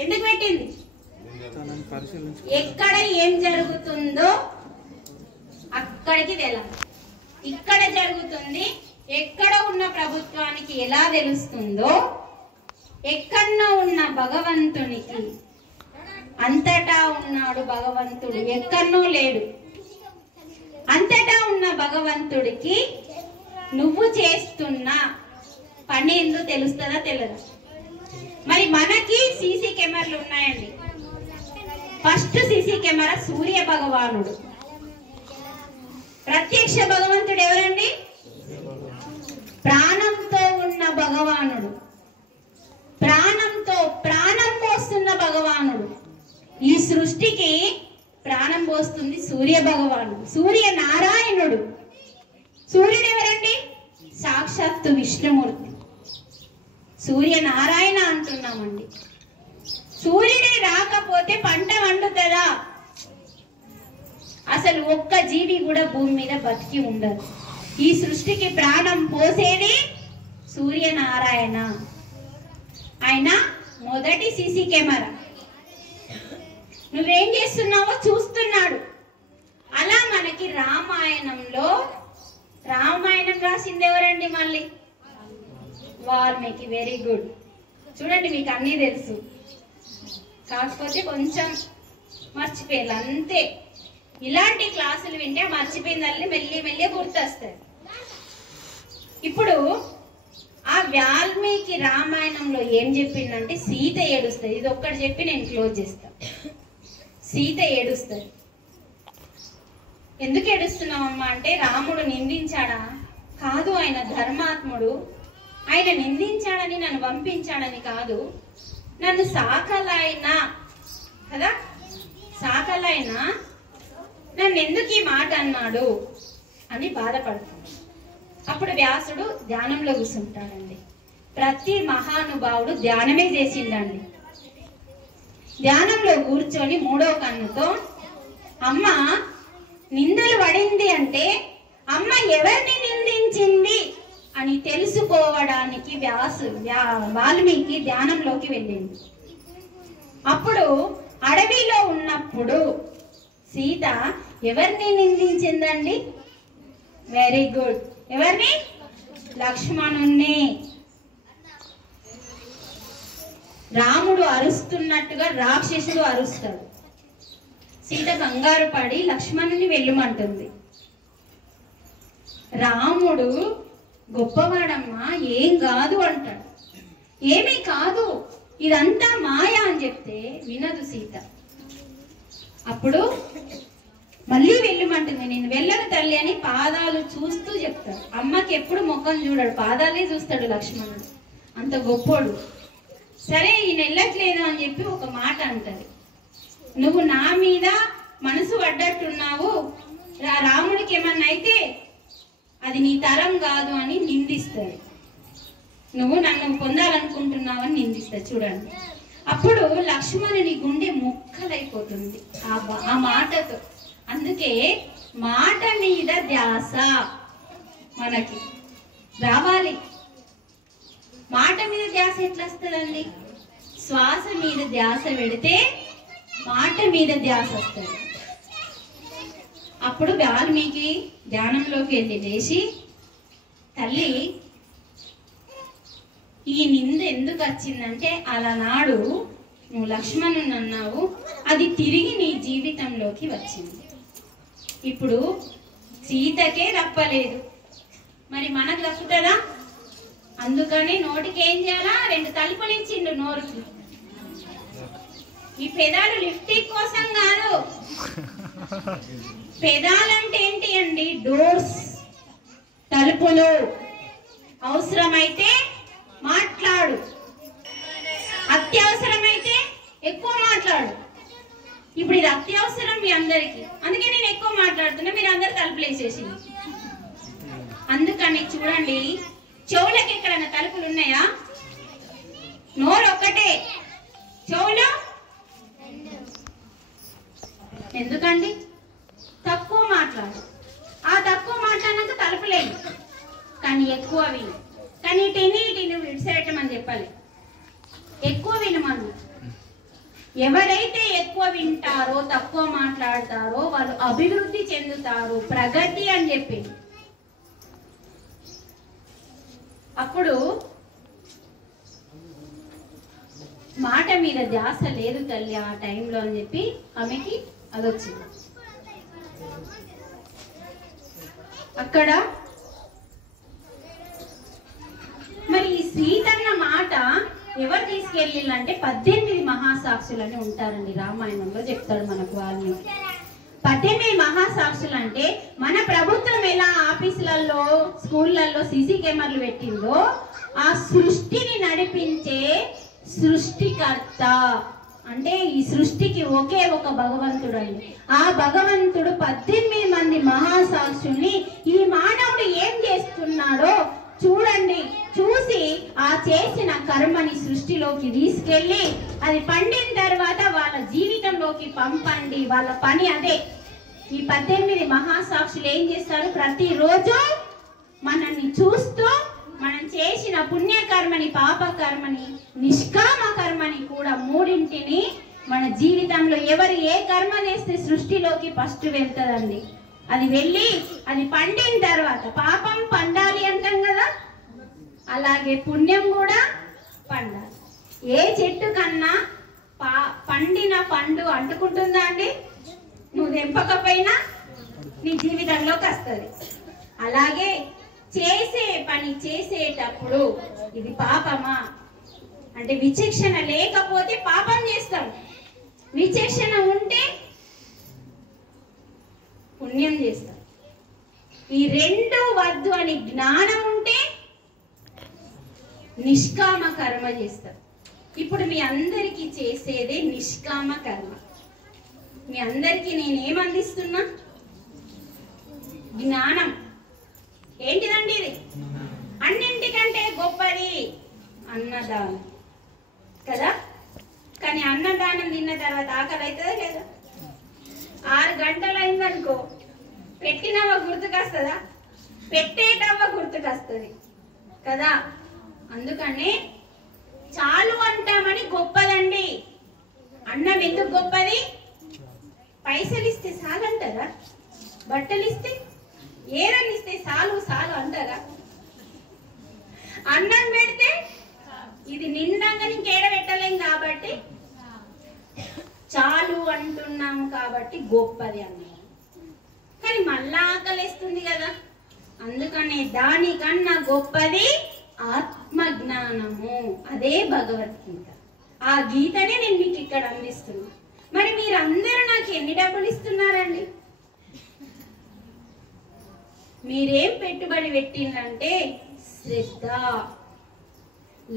ఎందుకు పెట్టింది? ఎక్కడ ఏం జరుగుతుందో అక్కడికి వెళ్ళాలి. ఇక్కడ జరుగుతుంది ఎక్కడ ఉన్న ప్రభుత్వానికి ఎలా తెలుస్తుందో, ఎక్కడో ఉన్న భగవంతునికి, అంతటా ఉన్నాడు భగవంతుడు, ఎక్కడో లేడు. అంతటా ఉన్న భగవంతుడికి నువ్వు చేస్తున్న పని ఎందుకు తెలుస్తుందా? తెలియదా? మరి మనకి సీసీ కెమెరాలు ఉన్నాయండి. ఫస్ట్ సీసీ కెమెరా సూర్య భగవానుడు. ప్రత్యక్ష భగవంతుడు ఎవరండి? ప్రాణంతో ఉన్న భగవానుడు, ప్రాణంతో ప్రాణం పోస్తున్న భగవానుడు. ఈ సృష్టికి ప్రాణం పోస్తుంది సూర్య భగవానుడు, సూర్య నారాయణుడు. సూర్యుడు ఎవరండి? సాక్షాత్తు విష్ణుమూర్తి. సూర్య నారాయణ అంటున్నామండి. సూర్యుడే రాకపోతే పంట వండుతుందా? అసలు ఒక్క జీవి కూడా భూమి మీద బతికి ఉండదు. ఈ సృష్టికి ప్రాణం పోసేది సూర్యనారాయణ. ఆయన మొదటి సీసీ కెమెరా. నువ్వేం చేస్తున్నావో చూస్తున్నాడు. అలా మనకి రామాయణంలో, రామాయణం రాసింది ఎవరండి? మళ్ళీ వాల్మీకి. Very good. చూడండి, మీకు అన్నీ తెలుసు, కాకపోతే కొంచెం మర్చిపోయారు అంతే. ఇలాంటి క్లాసులు వింటే మర్చిపోయిందని మెల్లి మెల్లి గుర్తొస్తాయి. ఇప్పుడు ఆ వాల్మీకి రామాయణంలో ఏం చెప్పిందంటే సీత ఏడుస్తుంది. ఇది ఒక్కటి చెప్పి నేను క్లోజ్ చేస్తా. సీత ఏడుస్తుంది. ఎందుకు ఏడుస్తున్నావమ్మా అంటే, రాముడు నిందించాడా? కాదు, ఆయన ధర్మాత్ముడు. ఆయన నిందించాడని నన్ను పంపించాడని కాదు, నన్ను సాకలైనా కదా, సాకలైనా నన్ను ఎందుకు ఈ మాట అన్నాడు అని బాధపడుతుంది. అప్పుడు వ్యాసుడు ధ్యానంలో కూర్చుంటాడండి. ప్రతి మహానుభావుడు ధ్యానమే చేసిండండి. ధ్యానంలో కూర్చొని మూడో కన్నుతో అమ్మ నిందలు పడింది అంటే అమ్మ ఎవరిని నిందించింది అని తెలుసుకోవడానికి వాల్మీకి ధ్యానంలోకి వెళ్ళింది. అప్పుడు అడవిలో ఉన్నప్పుడు సీత ఎవరిని నిందించిందండి? Very good. ఎవరిని? లక్ష్మణుణ్ణి. రాముడు అరుస్తున్నట్టుగా రాక్షసుడు అరుస్తాడు. సీత కంగారు పడి లక్ష్మణుని వెళ్ళమంటుంది. రాముడు గొప్పవాడమ్మా, ఏం కాదు అంటాడు. ఏమీ కాదు, ఇదంతా మాయ అని చెప్తే వినదు సీత. అప్పుడు మళ్ళీ వెళ్ళమంటుంది. నేను వెళ్ళను తల్లి అని పాదాలు చూస్తూ చెప్తాడు. అమ్మకి ఎప్పుడు ముఖం చూడడు, పాదాలే చూస్తాడు లక్ష్మణుడు, అంత గొప్పోడు. సరే ఈయన వెళ్ళట్లేదు అని చెప్పి ఒక మాట అంటది. నువ్వు నా మీద మనసు పడ్డట్టున్నావు, రాముడికి ఏమన్నా అయితే అది నీ తరం కాదు అని నిందిస్తాడు. నువ్వు నన్ను పొందాలనుకుంటున్నావని నిందిస్తాడు. చూడండి, అప్పుడు లక్ష్మణుని గుండె ముక్కలైపోతుంది ఆ మాటతో. అందుకే మాట మీద ధ్యాస మనకి రావాలి. మాట మీద ధ్యాస ఎట్లా వస్తుందండి? శ్వాస మీద ధ్యాస పెడితే మాట మీద ధ్యాస వస్తుంది. అప్పుడు వాల్మీకి ధ్యానంలోకి వెళ్ళి లేచి, తల్లి ఈ నింద ఎందుకు వచ్చిందంటే, అలనాడు నువ్వు లక్ష్మణుని అన్నావు, అది తిరిగి నీ జీవితంలోకి వచ్చింది. ఇప్పుడు సీతకే తప్పలేదు, మరి మనకు తప్పుతుందా? అందుకని నోటికి ఏం చేయాలా? 2 తలుపులు ఇచ్చిండు నోరుకి. ఈ పెదాలు లిఫ్టిక్ కోసం కాదు. పెదాలంటే ఏంటి అండి? డోర్స్. తలుపులు, అవసరమైతే మాట్లాడు, అత్యవసరమైతే ఎక్కువ మాట్లాడు. ఇప్పుడు ఇది అత్యవసరం మీ అందరికి, అందుకే నేను ఎక్కువ మాట్లాడుతున్నా, మీరు అందరు తలుపులు వేసేసి. అందుకని చూడండి, చెవులకి ఎక్కడన్నా తలుపులు ఉన్నాయా? నోరు ఒక్కటే, చెవులు ఎందుకండి? తక్కువ మాట్లాడు. ఆ తక్కువ మాట్లాడినాక తలుపులేదు, కానీ ఎక్కువ విను. కానీ ఇటు విడిసేయటమని చెప్పాలి, ఎక్కువ వినమను. ఎవరైతే ఎక్కువ వింటారో, తక్కువ మాట్లాడతారో వాళ్ళు అభివృద్ధి చెందుతారు, ప్రగతి అని చెప్పి. అప్పుడు మాట మీద ధ్యాస లేదు తల్లి ఆ టైంలో అని చెప్పి ఆమెకి అదొచ్చింది. అక్కడ మరి ఈ సీతన్న మాట ఎవరు తీసుకెళ్ళిందంటే 18 మహాసాక్షులని ఉంటారండి, రామాయణంలో చెప్తాడు మనకు. వాళ్ళని 18 మహాసాక్షులు అంటే మన ప్రభుత్వం ఎలా ఆఫీసులలో, స్కూళ్ళల్లో సీసీ కెమెరాలు పెట్టిందో, ఆ సృష్టిని నడిపించే సృష్టికర్త అంటే ఈ సృష్టికి ఒకే ఒక భగవంతుడు అండి. ఆ భగవంతుడు 18 మంది మహాసాక్షుల్ని ఈ మానవుడు ఏం చేస్తున్నాడో చూడండి, చూసి ఆ చేసిన కర్మని సృష్టిలోకి తీసుకెళ్ళి అది పండిన తర్వాత వాళ్ళ జీవితంలోకి పంపండి. వాళ్ళ పని అదే. ఈ 18 మహాసాక్షులు ఏం చేస్తారు? ప్రతిరోజు మనల్ని చూస్తూ మనం చేసిన పుణ్యకర్మని, పాపకర్మని, నిష్కామ కర్మని కూడా మూడింటిని మన జీవితంలో ఎవరు ఏ కర్మ చేస్తే సృష్టిలోకి ఫస్ట్ వెళ్తుందండి. అది వెళ్ళి అది పండిన తర్వాత, పాపం పండాలి అంటాం కదా, అలాగే పుణ్యం కూడా పండాలి. ఏ చెట్టు కన్నా పండిన పండు అంటుకుంటుందా అండి? నువ్వు తెంపకపోయినా నీ జీవితంలోకి వస్తుంది. అలాగే చేసే పని చేసేటప్పుడు ఇది పాపమా అంటే విచక్షణ లేకపోతే పాపం చేస్తాం, విచక్షణ ఉంటే పుణ్యం చేస్తాం. ఈ రెండు వద్దు అని జ్ఞానం ఉంటే నిష్కామ కర్మ చేస్తాం. ఇప్పుడు మీ అందరికీ చేసేదే నిష్కామ కర్మ. మీ అందరికీ నేనేం అందిస్తున్నా? జ్ఞానం. ఏంటిదండి ఇది? అన్నింటికంటే గొప్పది అన్నదానం కదా. కానీ అన్నదానం తిన్న తర్వాత ఆకలి అవుతుందా లేదా? 6 గంటలు అయిందనుకో, పెట్టినవ గుర్తుకొస్తుందా? పెట్టేటవ గుర్తుకొస్తుంది కదా. అందుకనే చాలు అంటామని గొప్పదండి. అన్నం ఎందుకు గొప్పది? పైసలు ఇస్తే చాలు అంటారా? బట్టలు ఇస్తే, ఏరని ఇస్తే చాలు చాలు అంటారా? అన్నం పెడితే ఇది నిండంగా ఇంకేడ పెట్టలేం కాబట్టి చాలు అంటున్నాము కాబట్టి గొప్పది అన్నాం. కానీ మళ్ళా ఆకలిస్తుంది కదా. అందుకనే దానికన్నా గొప్పది ఆత్మజ్ఞానము. అదే భగవద్గీత. ఆ గీతనే నేను మీకు ఇక్కడ అందిస్తున్నా. మరి మీరందరూ నాకు ఎన్ని డబ్బులు ఇస్తున్నారండి? మీరేం పెట్టుబడి పెట్టిందంటే శ్రద్ధ.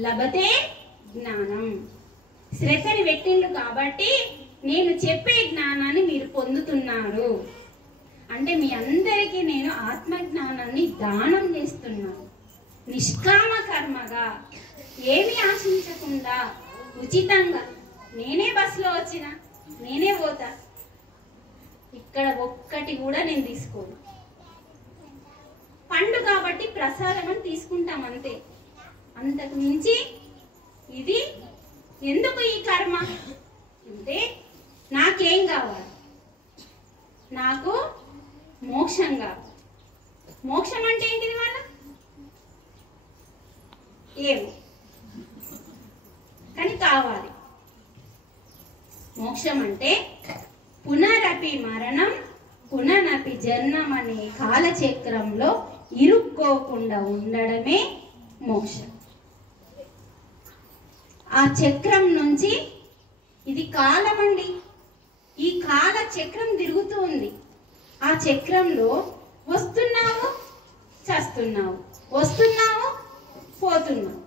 లభతే జ్ఞానం. శ్రద్ధని పెట్టిండు కాబట్టి నేను చెప్పే జ్ఞానాన్ని మీరు పొందుతున్నారు. అంటే మీ అందరికీ నేను ఆత్మజ్ఞానాన్ని దానం చేస్తున్నాను. నిష్కామ కర్మగా, ఏమి ఆశించకుండా, ఉచితంగా. నేనే బస్సులో వచ్చిన, నేనే పోతా. ఇక్కడ ఒక్కటి కూడా నేను తీసుకోను. పండు కాబట్టి ప్రసాదం అని తీసుకుంటాం అంతే. అంతకు మించి ఇది ఎందుకు ఈ కర్మ అంటే నాకేం కావాలి? నాకు మోక్షం కావాలి. మోక్షం అంటే ఏంటిది? వాళ్ళ ఏమో కానీ కావాలి. మోక్షం అంటే పునరపి మరణం పునరపి జన్మం అనే కాలచక్రంలో ఇరుక్కోకుండా ఉండడమే మోక్షం. ఆ చక్రం నుంచి, ఇది కాలం అండి, ఈ కాల చక్రం తిరుగుతూ ఉంది. ఆ చక్రంలో వస్తున్నావు, చస్తున్నావు, వస్తున్నావు, పోతున్నావు.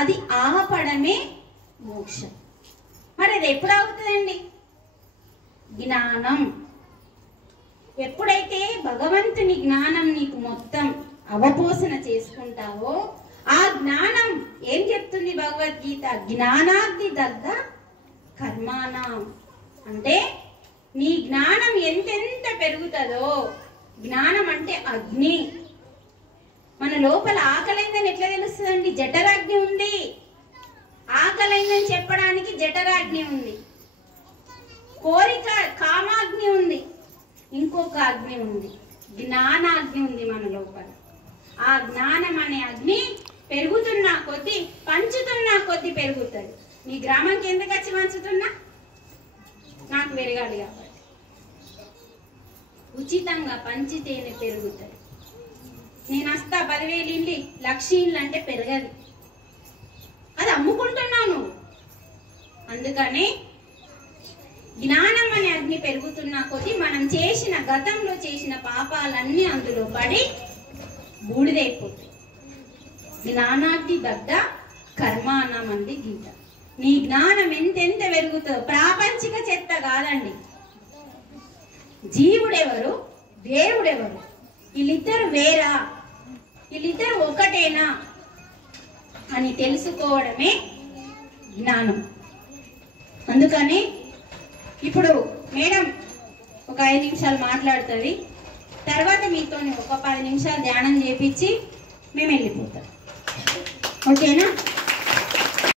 అది ఆపడమే మోక్షం. మరి అది ఎప్పుడు అవుతుందండి? జ్ఞానం. ఎప్పుడైతే భగవంతుని జ్ఞానం నీకు మొత్తం అవపోసన చేసుకుంటావో, ఆ జ్ఞానం ఏం చెప్తుంది భగవద్గీత? జ్ఞానాగ్ని దగ్ధ కర్మాణం. అంటే నీ జ్ఞానం ఎంతెంత పెరుగుతుందో, జ్ఞానం అంటే అగ్ని. మన లోపల ఆకలైందని ఎట్లా తెలుస్తుందండి? జఠరాగ్ని ఉంది. ఆకలైందని చెప్పడానికి జఠరాగ్ని ఉంది. కోరిక కామాగ్ని ఉంది. ఇంకొక అగ్ని ఉంది, జ్ఞానాగ్ని ఉంది మన లోపల. ఆ జ్ఞానం అనే అగ్ని పెరుగుతున్నా కొద్దీ, పంచుతున్నా కొద్దీ పెరుగుతుంది. నీ గ్రామంకి ఎందుకు వచ్చి పంచుతున్నా? నాకు పెరగాలి కాబట్టి. ఉచితంగా పంచితేనే పెరుగుతుంది. నేను వస్తా 10,000 ఇల్లు, 1,00,000 ఇల్లు అంటే పెరగదు. అది అమ్ముకుంటున్నాను. అందుకనే జ్ఞానం అనే అగ్ని పెరుగుతున్న కొద్దీ మనం చేసిన, గతంలో చేసిన పాపాలన్నీ అందులో పడి బూడిదైపోతాయి. జ్ఞానాగ్ని దగ్ధ కర్మాణం అంది గీత. నీ జ్ఞానం ఎంతెంత పెరుగుతుందో, ప్రాపంచిక చెత్త కాదండి. జీవుడెవరు, దేవుడెవరు, వీళ్ళిద్దరు వేరా, వీళ్ళిద్దరు ఒకటేనా అని తెలుసుకోవడమే జ్ఞానం. అందుకని ఇప్పుడు మేడం ఒక 5 నిమిషాలు మాట్లాడుతుంది. తర్వాత మీతో ఒక 10 నిమిషాలు ధ్యానం చేపించి మేము వెళ్ళిపోతాం. ఓకేనా?